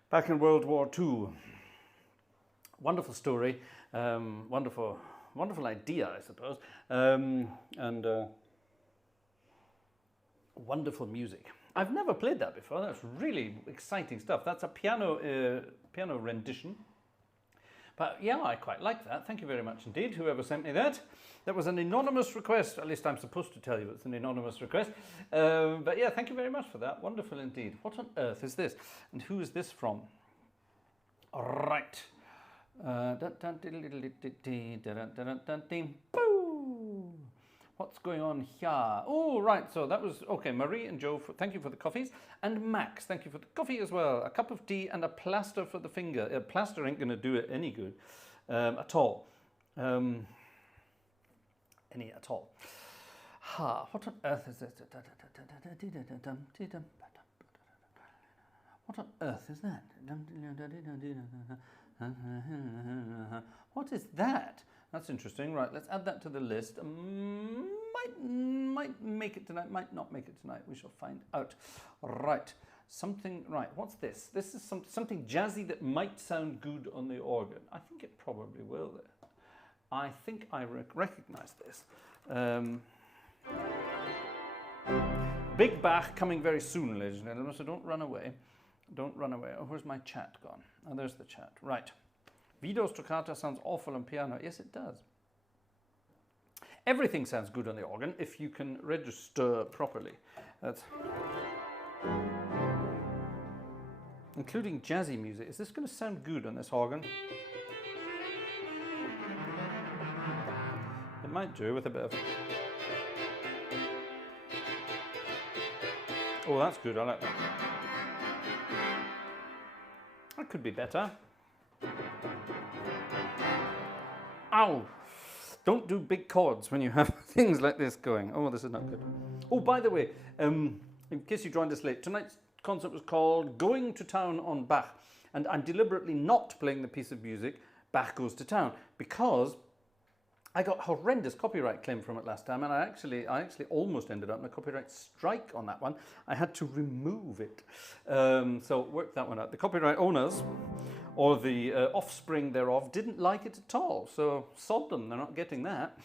back in World War II. Wonderful story, wonderful idea, I suppose, and wonderful music. I've never played that before. That's really exciting stuff. That's a piano rendition. But yeah, I quite like that. Thank you very much indeed, whoever sent me that. That was an anonymous request. At least I'm supposed to tell you it's an anonymous request. But yeah, thank you very much for that. Wonderful indeed. What on earth is this? And who is this from? Right. What's going on here? Oh, right. So that was, okay, Marie and Joe, thank you for the coffees. And Max, thank you for the coffee as well. A cup of tea and a plaster for the finger. A plaster ain't going to do it any good at all. Any at all. Ha, what on earth is this? What on earth is that? What is that? That's interesting. Right, let's add that to the list. Might make it tonight, might not make it tonight. We shall find out. Right, something, right, what's this? This is something jazzy that might sound good on the organ. I think it probably will. I think I recognize this. Big BACH coming very soon, ladies and gentlemen, so don't run away. Don't run away. Oh, where's my chat gone? Oh, there's the chat. Right. Vito's toccata sounds awful on piano. Yes, it does. Everything sounds good on the organ if you can register properly. That's including jazzy music. Is this going to sound good on this organ? It might do with a bit of... Oh, that's good. I like that. That could be better. Ow! Don't do big chords when you have things like this going. Oh, this is not good. Oh, by the way, in case you joined us late, tonight's concert was called Going to Town on BACH. And I'm deliberately not playing the piece of music, BACH Goes to Town, because I got horrendous copyright claim from it last time, and I actually almost ended up in a copyright strike on that one. I had to remove it. So work that one out. The copyright owners, or the offspring thereof, didn't like it at all. So sod them, they're not getting that.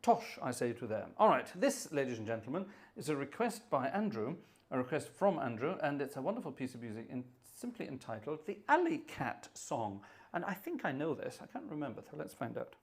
Tosh, I say to them. All right, this, ladies and gentlemen, is a request by Andrew, a request from Andrew, and it's a wonderful piece of music simply entitled The Alley Cat Song. And I think I know this. I can't remember, so let's find out.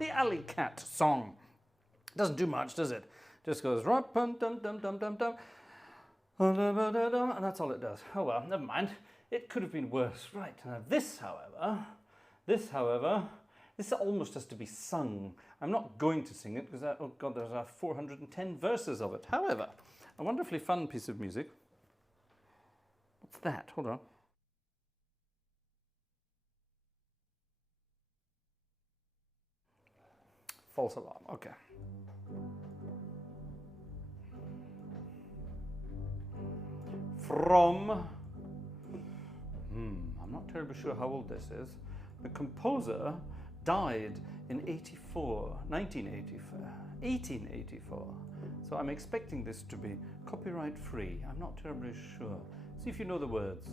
The Alley Cat song. Doesn't do much, does it? Just goes dum dum dum dum dum dum, and that's all it does. Oh well, never mind. It could have been worse. Right, now this almost has to be sung. I'm not going to sing it because, oh God, there's 410 verses of it. However, a wonderfully fun piece of music. What's that? Hold on. False alarm, okay. From, I'm not terribly sure how old this is. The composer died in 1884. So I'm expecting this to be copyright free. I'm not terribly sure. See if you know the words.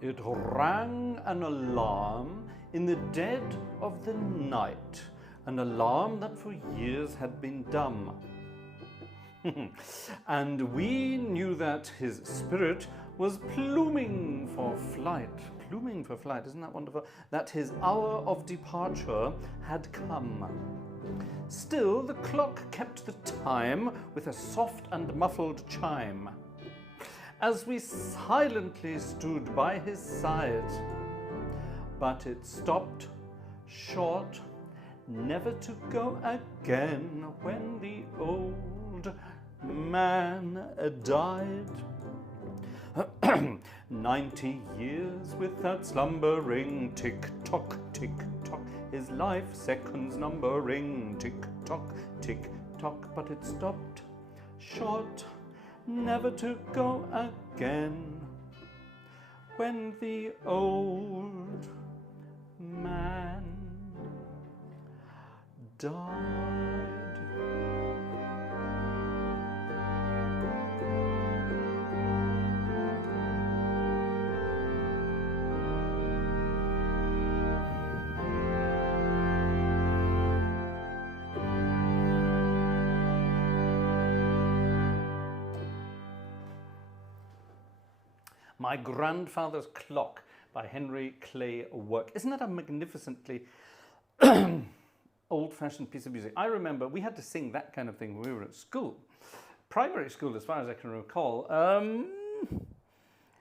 It rang an alarm in the dead of the night, an alarm that for years had been dumb. And we knew that his spirit was pluming for flight. Pluming for flight, isn't that wonderful? That his hour of departure had come. Still, the clock kept the time with a soft and muffled chime, as we silently stood by his side. But it stopped short, never to go again, when the old man died. 90 years without slumbering, tick-tock, tick-tock, his life seconds numbering, tick-tock, tick-tock, but it stopped short, never to go again, when the old man died. My Grandfather's Clock by Henry Clay Work. Isn't that a magnificently old-fashioned piece of music? I remember we had to sing that kind of thing when we were at school. Primary school, as far as I can recall.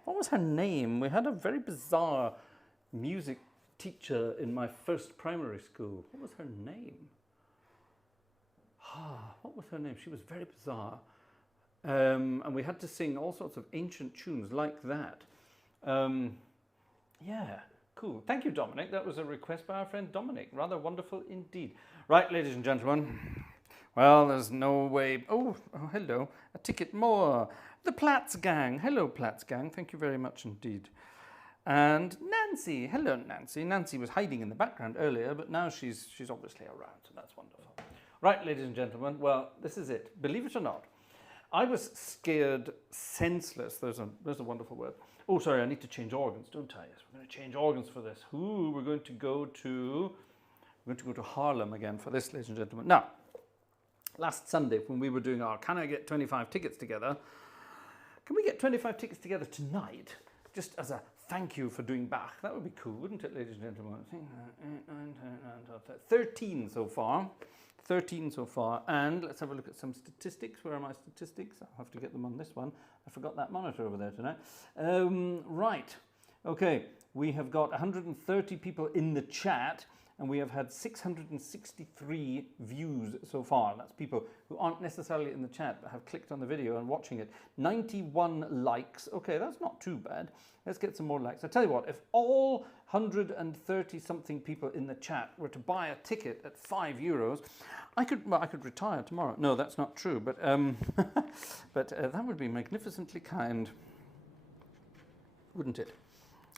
What was her name? We had a very bizarre music teacher in my first primary school. What was her name? What was her name? She was very bizarre. And we had to sing all sorts of ancient tunes like that. Yeah, cool. Thank you, Dominic. That was a request by our friend Dominic. Rather wonderful indeed. Right, ladies and gentlemen. Well, there's no way. Oh, hello. A ticket more. The Platts Gang. Hello, Platts Gang. Thank you very much indeed. And Nancy. Hello, Nancy. Nancy was hiding in the background earlier, but now she's obviously around, so that's wonderful. Right, ladies and gentlemen. Well, this is it. Believe it or not, I was scared senseless. There's a wonderful word. Oh, sorry, I need to change organs, don't I? Yes, we're going to change organs for this. Ooh, we're going to go to Harlem again for this, ladies and gentlemen. Now, last Sunday when we were doing our Can I Get 25 Tickets Together, can we get 25 tickets together tonight? Just as a thank you for doing Bach. That would be cool, wouldn't it, ladies and gentlemen? 13 so far. 13 so far. And let's have a look at some statistics. Where are my statistics? I'll have to get them on this one. I forgot that monitor over there tonight. Right. Okay. We have got 130 people in the chat, and we have had 663 views so far. That's people who aren't necessarily in the chat but have clicked on the video and watching it. 91 likes. Okay, that's not too bad. Let's get some more likes. I tell you what, if all 130 something people in the chat were to buy a ticket at €5, I could retire tomorrow. No, that's not true, but that would be magnificently kind, wouldn't it?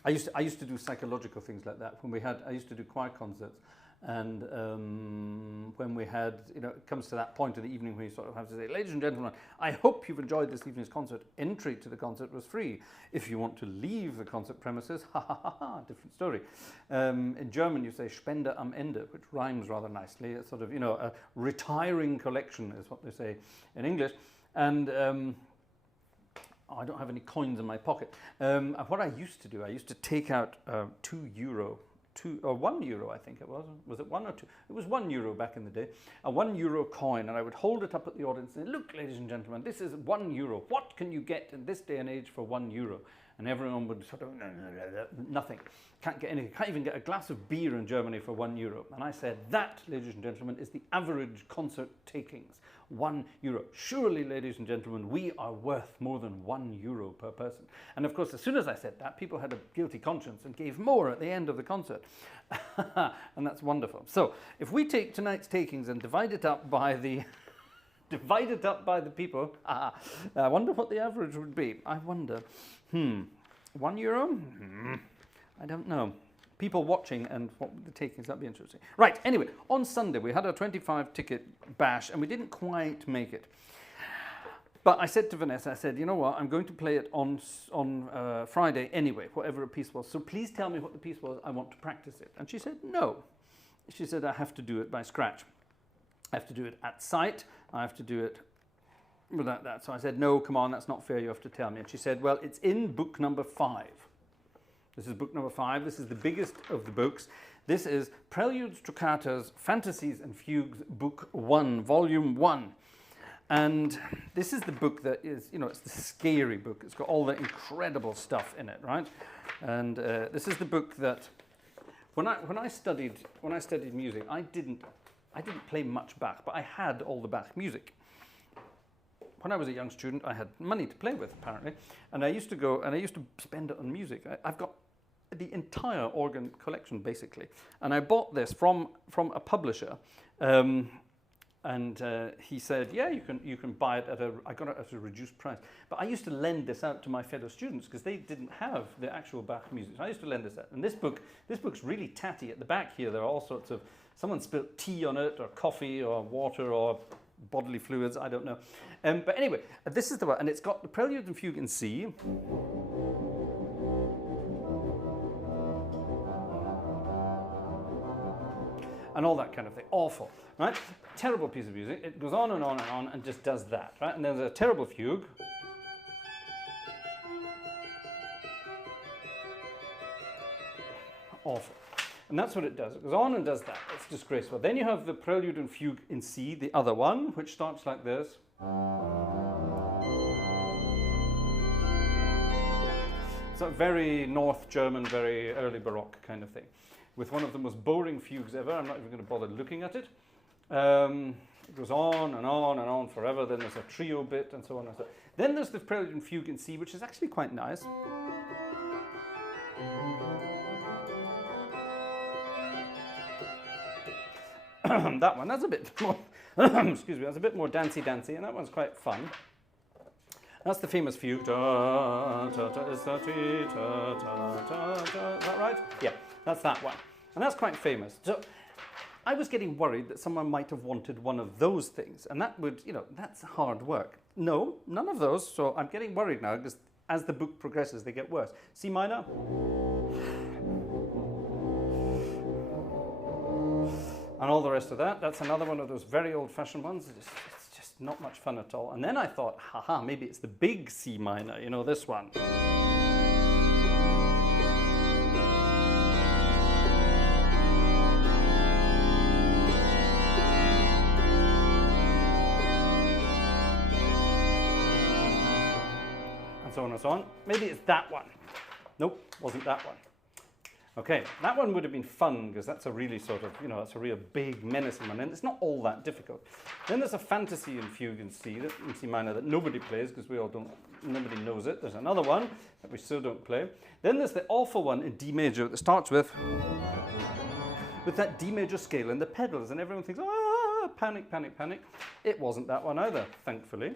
I used to do psychological things like that. I used to do choir concerts, and when we had, it comes to that point of the evening where you sort of have to say, ladies and gentlemen, I hope you've enjoyed this evening's concert. Entry to the concert was free. If you want to leave the concert premises, different story. In German, you say Spende am Ende, which rhymes rather nicely. It's sort of, a retiring collection is what they say in English. And I don't have any coins in my pocket. What I used to do, I used to take out €2, or €1, I think it was. Was it 1 or 2? It was €1 back in the day. A €1 coin, and I would hold it up at the audience and say, look, ladies and gentlemen, this is €1. What can you get in this day and age for €1? And everyone would sort of, nothing. Can't get anything. Can't even get a glass of beer in Germany for €1. And I said, that, ladies and gentlemen, is the average concert takings. €1. Surely, ladies and gentlemen, we are worth more than €1 per person. And of course, as soon as I said that, people had a guilty conscience and gave more at the end of the concert. And that's wonderful. So if we take tonight's takings and divide it up by the people, I wonder what the average would be. I wonder. €1? I don't know. People watching and what the takings, that'd be interesting. Right, anyway, on Sunday we had a 25 ticket bash and we didn't quite make it. But I said to Vanessa, I said, you know what, I'm going to play it on Friday anyway, whatever a piece was. So please tell me what the piece was, I want to practice it. And she said, no. She said, I have to do it by scratch. I have to do it at sight. I have to do it without that. So I said, no, come on, that's not fair, you have to tell me. And she said, well, it's in book number 5. This is book number 5. This is the biggest of the books. This is Preludes, Toccatas, Fantasies and Fugues, Book 1, Volume 1. And this is the book that is, it's the scary book. It's got all the incredible stuff in it, right? And this is the book that, when I studied music, I didn't play much Bach, but I had all the Bach music. When I was a young student, I had money to play with, apparently, and I used to go and I used to spend it on music. I've got the entire organ collection, basically, and I bought this from a publisher, and he said, yeah, you can buy it I got it at a reduced price. But I used to lend this out to my fellow students because they didn't have the actual Bach music. So I used to lend this out, and this book's really tatty. At the back here, there are all sorts of, someone spilt tea on it, or coffee, or water, or bodily fluids, I don't know. But anyway, this is the one, and it's got the Prelude and Fugue in C. And all that kind of thing. Awful, right? Terrible piece of music. It goes on and on and on and just does that, right? And there's a terrible fugue. awful. And that's what it does. It goes on and does that. It's disgraceful. Then you have the prelude and fugue in C, the other one, which starts like this. It's a very North German, very early Baroque kind of thing, with one of the most boring fugues ever. I'm not even going to bother looking at it. It goes on and on and on forever. Then there's a trio bit and so on and so on. Then there's the prelude and fugue in C, which is actually quite nice. That one, that's a bit more, excuse me, that's a bit more dancey, and that one's quite fun. That's the famous fugue. Is that right? Yeah, that's that one. And that's quite famous. So I was getting worried that someone might have wanted one of those things, and that would, you know, that's hard work. No, none of those, so I'm getting worried now, because as the book progresses, they get worse. C minor. And all the rest of that. That's another one of those very old-fashioned ones. It's just not much fun at all. And then I thought, haha, maybe it's the big C minor, you know, this one. And so on and so on. Maybe it's that one. Nope, wasn't that one. Okay, that one would have been fun because that's a really sort of, you know, that's a real big menacing one, and it's not all that difficult. Then there's a fantasy in fugue in C minor that nobody plays because nobody knows it. There's another one that we still don't play. Then there's the awful one in D major that starts with that D major scale and the pedals, and everyone thinks, ah, panic, panic, panic. It wasn't that one either, thankfully.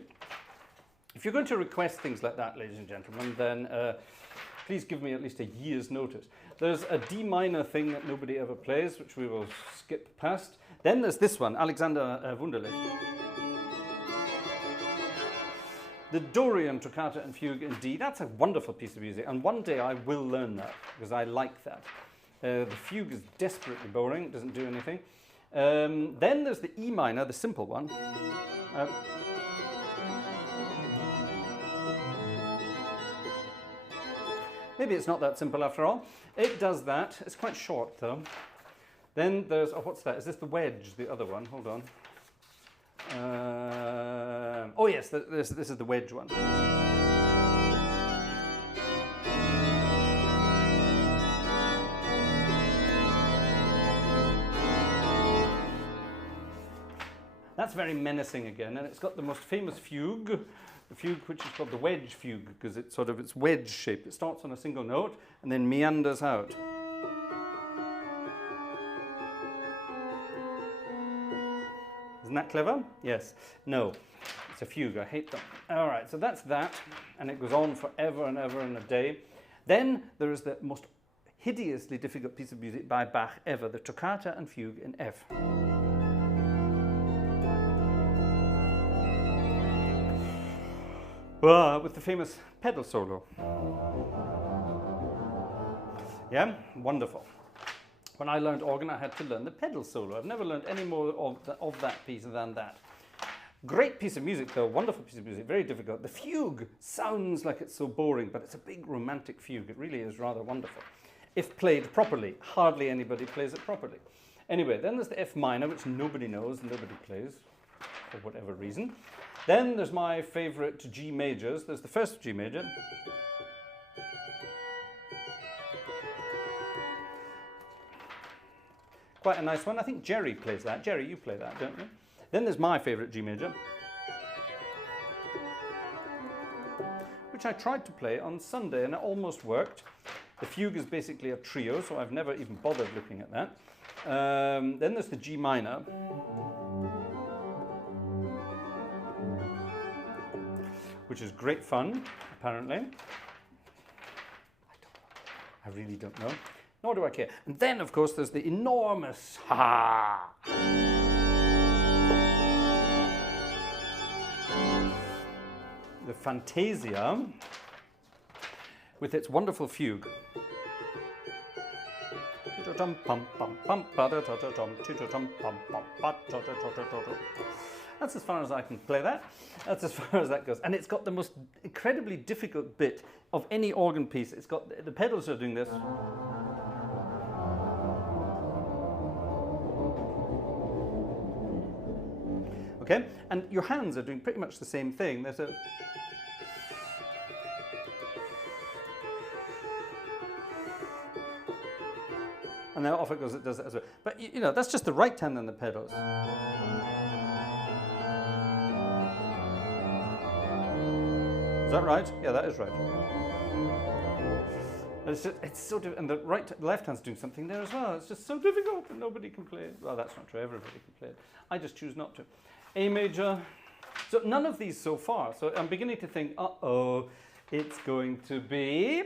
If you're going to request things like that, ladies and gentlemen, then please give me at least a year's notice. There's a D minor thing that nobody ever plays, which we will skip past. Then there's this one, Alexander Wunderlich. The Dorian Toccata and Fugue in D, that's a wonderful piece of music, and one day I will learn that, because I like that. The fugue is desperately boring, it doesn't do anything. Then there's the E minor, the simple one. Maybe it's not that simple after all. It does that. It's quite short though. Then there's, oh, what's that? Is this the wedge, the other one? Hold on. Oh yes, this is the wedge one. That's very menacing again, and it's got the most famous fugue. The fugue, which is called the wedge fugue, because it's sort of it's wedge shaped. It starts on a single note and then meanders out. Isn't that clever? Yes. No. It's a fugue. I hate them. All right, so that's that, and it goes on forever and ever and a day. Then there is the most hideously difficult piece of music by Bach ever, the Toccata and Fugue in F. With the famous pedal solo. Yeah, wonderful. When I learned organ, I had to learn the pedal solo. I've never learned any more of that piece than that. Great piece of music though, wonderful piece of music, very difficult. The fugue sounds like it's so boring, but it's a big romantic fugue. It really is rather wonderful. If played properly, hardly anybody plays it properly. Anyway, then there's the F minor, which nobody knows and nobody plays for whatever reason. Then there's my favorite G majors. There's the first G major. Quite a nice one. I think Jerry plays that. Jerry, you play that, don't you? Then there's my favorite G major, which I tried to play on Sunday and it almost worked. The fugue is basically a trio, so I've never even bothered looking at that. Then there's the G minor. Which is great fun, apparently. I really don't know. Nor do I care. And then, of course, there's the enormous the Fantasia with its wonderful fugue. That's as far as I can play that. That's as far as that goes. And it's got the most incredibly difficult bit of any organ piece. It's got, the pedals are doing this. Okay? And your hands are doing pretty much the same thing. There's a... And then off it goes, it does it as well. But you know, that's just the right hand on the pedals. Is that right? Yeah, that is right. It's so difficult, and the left hand's doing something there as well. It's just so difficult, and nobody can play it. Well, that's not true. Everybody can play it. I just choose not to. A major. So none of these so far. So I'm beginning to think, uh-oh, it's going to be...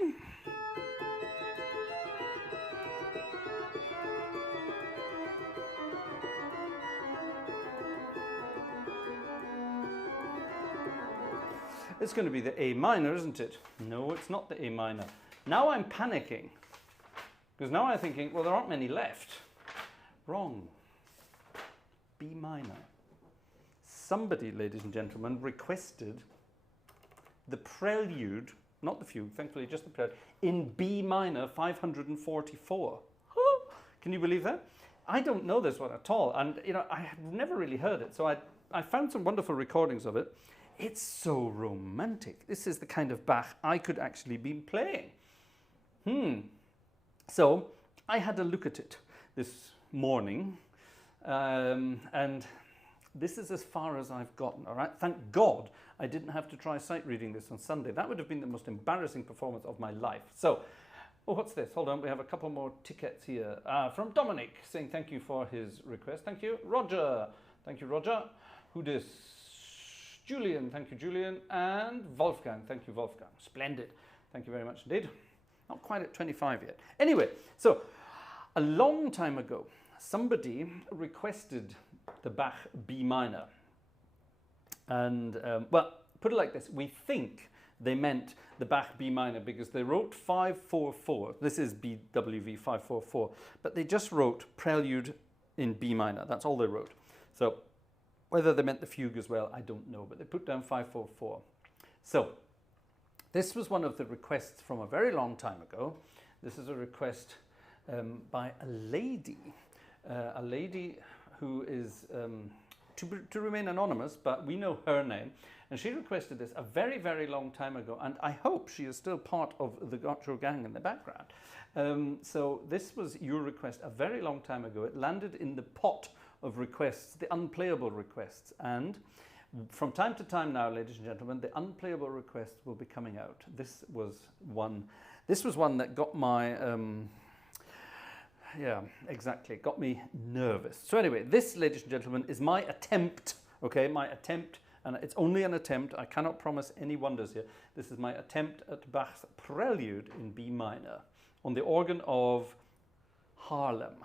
It's going to be the A minor, isn't it? No, it's not the A minor. Now I'm panicking, because now I'm thinking, well, there aren't many left. Wrong. B minor. Somebody, ladies and gentlemen, requested the prelude, not the fugue, thankfully, just the prelude, in B minor 544. Can you believe that? I don't know this one at all, and you know, I have never really heard it, so I found some wonderful recordings of it. It's so romantic. This is the kind of Bach I could actually be playing. So I had a look at it this morning, and this is as far as I've gotten, all right? Thank God I didn't have to try sight reading this on Sunday. That would have been the most embarrassing performance of my life. So, oh, what's this? Hold on, we have a couple more tickets here. From Dominic, saying thank you for his request. Thank you. Roger. Thank you, Roger. Who this? Julian, thank you, Julian, and Wolfgang, thank you, Wolfgang. Splendid, thank you very much indeed. Not quite at 25 yet. Anyway, so a long time ago, somebody requested the Bach B minor. And, well, put it like this, we think they meant the Bach B minor because they wrote 544. This is BWV 544, but they just wrote prelude in B minor. That's all they wrote. So, whether they meant the fugue as well, I don't know, but they put down 544. So, this was one of the requests from a very long time ago. This is a request by a lady who is, to remain anonymous, but we know her name. And she requested this a very, very long time ago, and I hope she is still part of the Gartshore Gang in the background. So this was your request a very long time ago. It landed in the pot of requests, the unplayable requests, and from time to time now, ladies and gentlemen, the unplayable requests will be coming out. This was one that got my yeah, exactly, got me nervous. So anyway, this, ladies and gentlemen, is my attempt, okay, my attempt, and it's only an attempt. I cannot promise any wonders here. This is my attempt at Bach's prelude in B minor on the organ of Haarlem.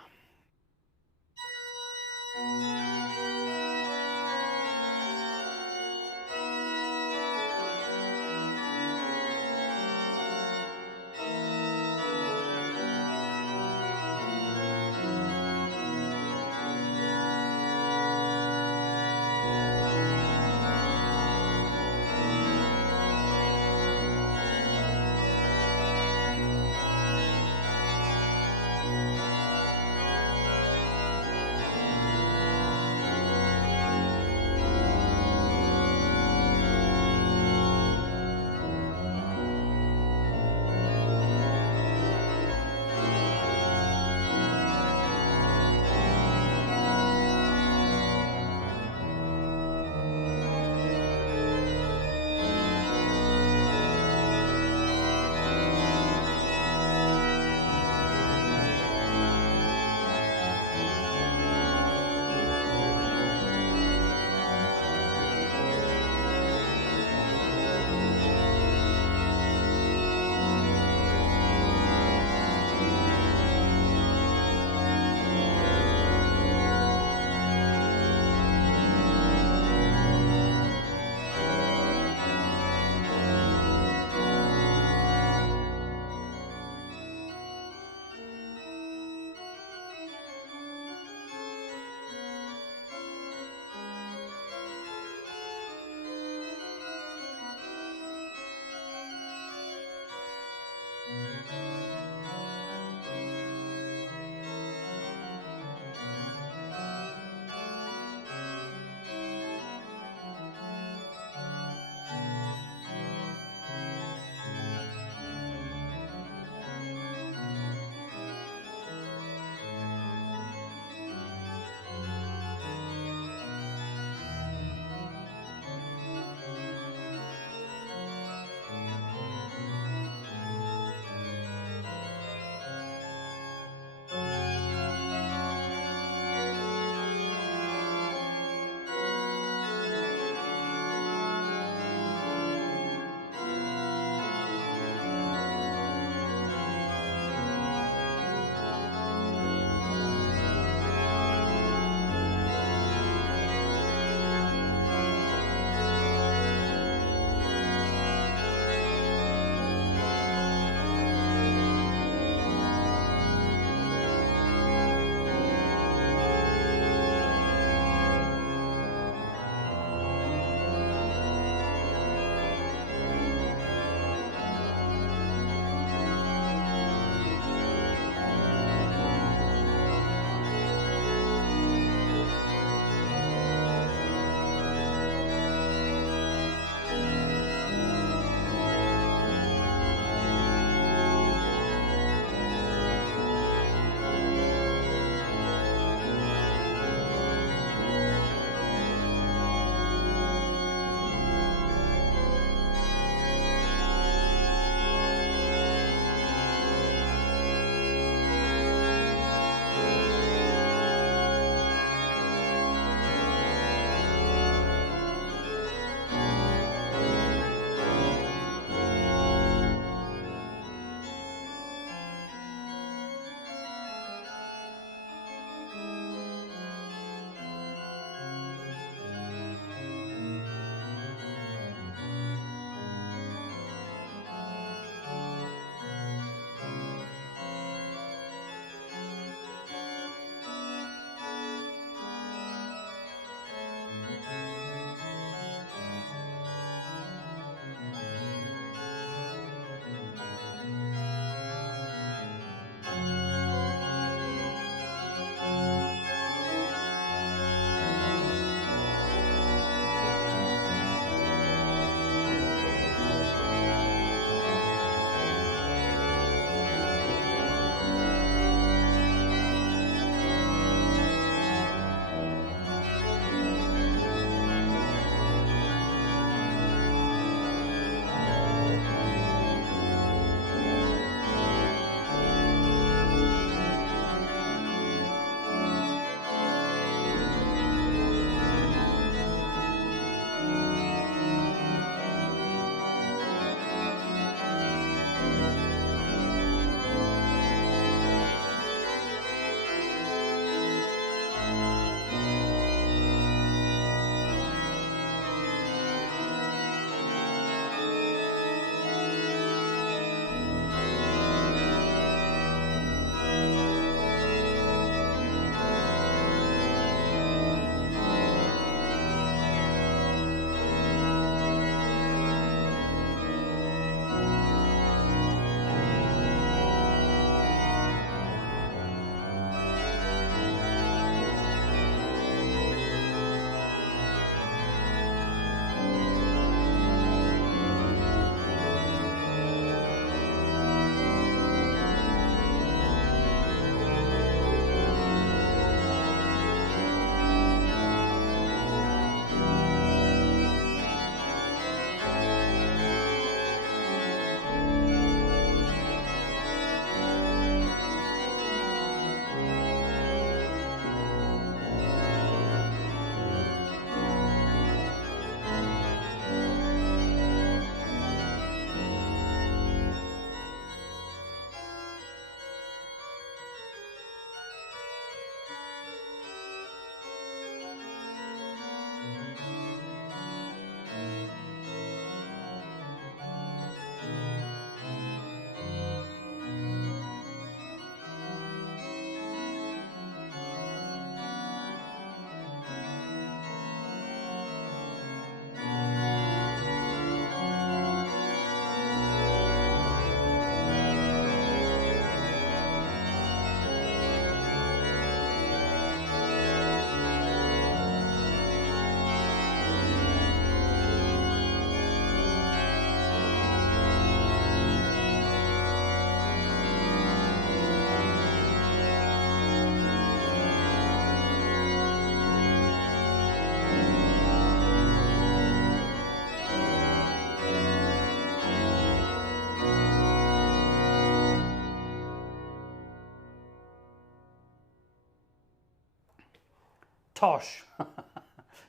Tosh.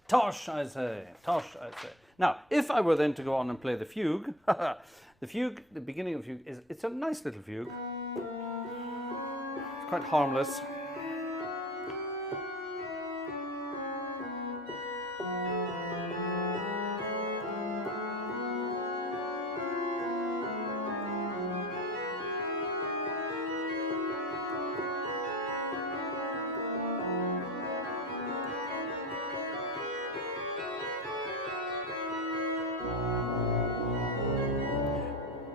Tosh, I say. Tosh, I say. Now, if I were then to go on and play the fugue, the fugue, the beginning of the fugue, it's a nice little fugue. It's quite harmless.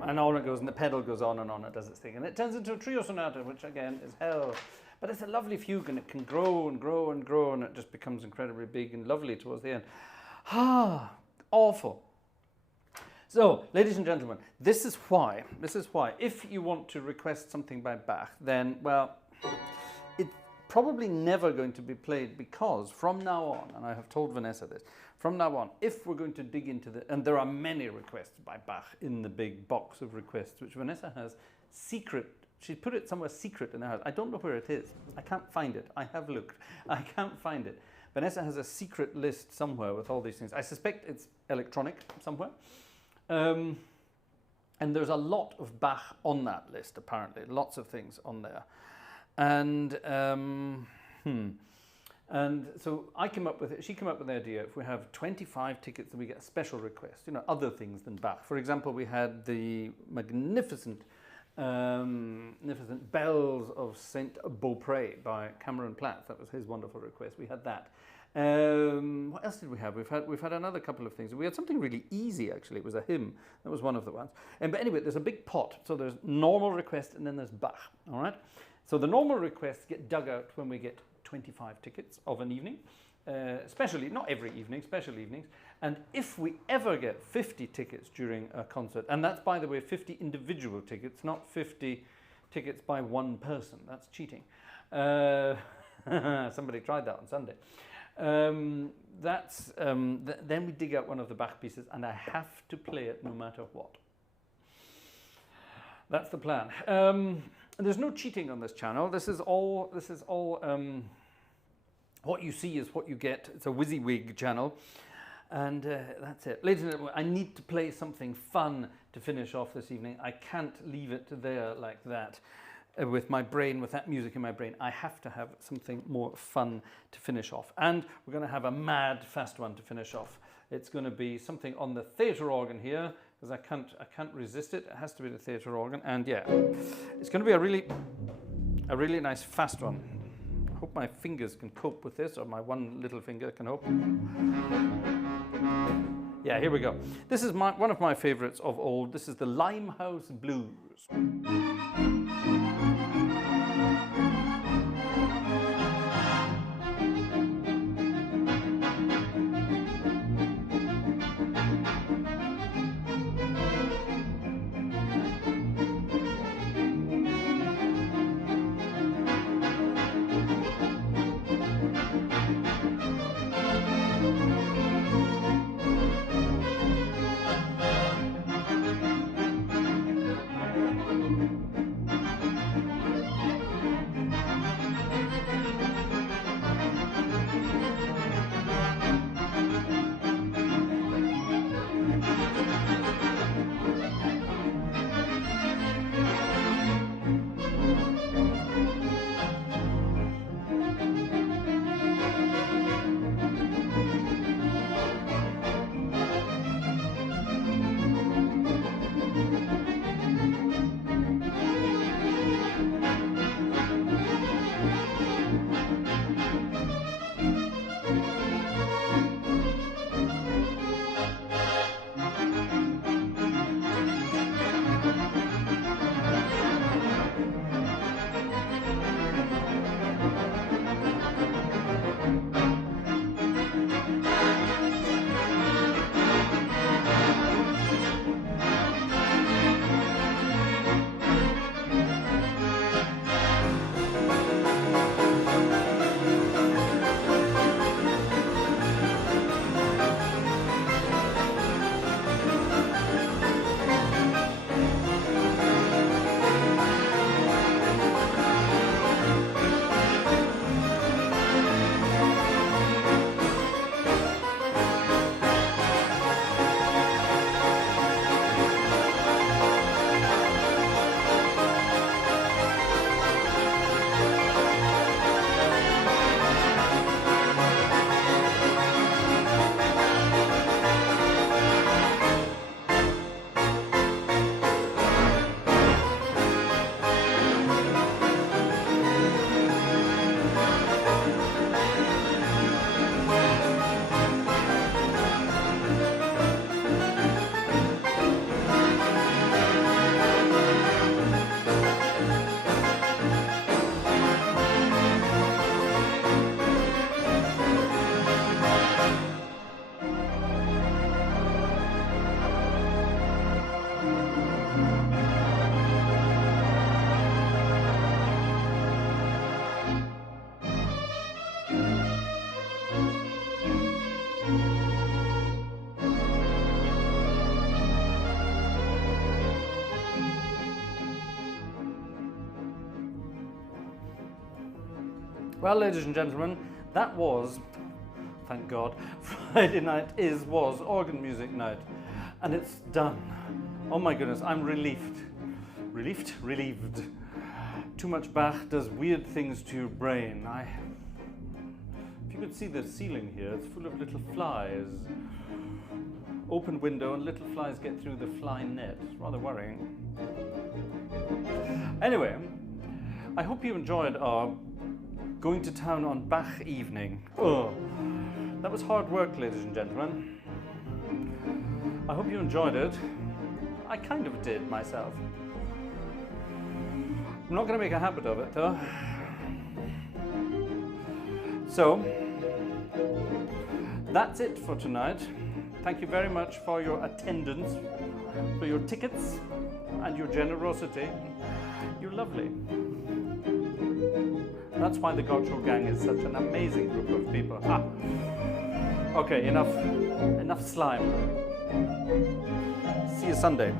And on it goes, and the pedal goes on, it does its thing. And it turns into a trio sonata, which again is hell. But it's a lovely fugue, and it can grow and grow and grow, and it just becomes incredibly big and lovely towards the end. Ah, awful. So, ladies and gentlemen, this is why, if you want to request something by Bach, then, well, it's probably never going to be played, because from now on, and I have told Vanessa this, from now on, if we're going to dig into the, and there are many requests by Bach in the big box of requests, which Vanessa has secret, she put it somewhere secret in the house. I don't know where it is. I can't find it. I have looked. I can't find it. Vanessa has a secret list somewhere with all these things. I suspect it's electronic somewhere. And there's a lot of Bach on that list, apparently. Lots of things on there. And and so I came up with it, she came up with the idea, if we have 25 tickets, then we get a special request, you know, other things than Bach. For example, we had the magnificent Bells of Saint Beaupré by Cameron Platt. That was his wonderful request. We had that. What else did we have? We've had another couple of things. We had something really easy, actually. It was a hymn. That was one of the ones. But anyway, there's a big pot. So there's normal request, and then there's Bach. All right. So the normal requests get dug out when we get 25 tickets of an evening, especially, not every evening, special evenings. And if we ever get 50 tickets during a concert, and that's, by the way, 50 individual tickets, not 50 tickets by one person. That's cheating. Somebody tried that on Sunday. Then we dig out one of the Bach pieces, and I have to play it no matter what. That's the plan. And there's no cheating on this channel. This is all. What you see is what you get. It's a WYSIWYG channel, and that's it, ladies and gentlemen. I need to play something fun to finish off this evening. I can't leave it there like that, with my brain, with that music in my brain. I have to have something more fun to finish off, and we're going to have a mad fast one to finish off. It's going to be something on the theatre organ here, because I can't resist it. It has to be the theatre organ, and yeah, it's going to be a really nice fast one. I hope my fingers can cope with this, or my one little finger can hope. Yeah, here we go. This is one of my favorites of old. This is the Limehouse Blues. Well, ladies and gentlemen, that was, thank God, Friday night was organ music night. And it's done. Oh my goodness, I'm relieved. Relieved. Too much Bach does weird things to your brain. If you could see the ceiling here, it's full of little flies. Open window and little flies get through the fly net. It's rather worrying. Anyway, I hope you enjoyed our going to town on Bach evening. Oh, that was hard work, ladies and gentlemen. I hope you enjoyed it. I kind of did myself. I'm not going to make a habit of it though. So, that's it for tonight. Thank you very much for your attendance, for your tickets and your generosity. You're lovely. That's why the Gartshore Gang is such an amazing group of people. Ah. Okay, enough slime. See you Sunday.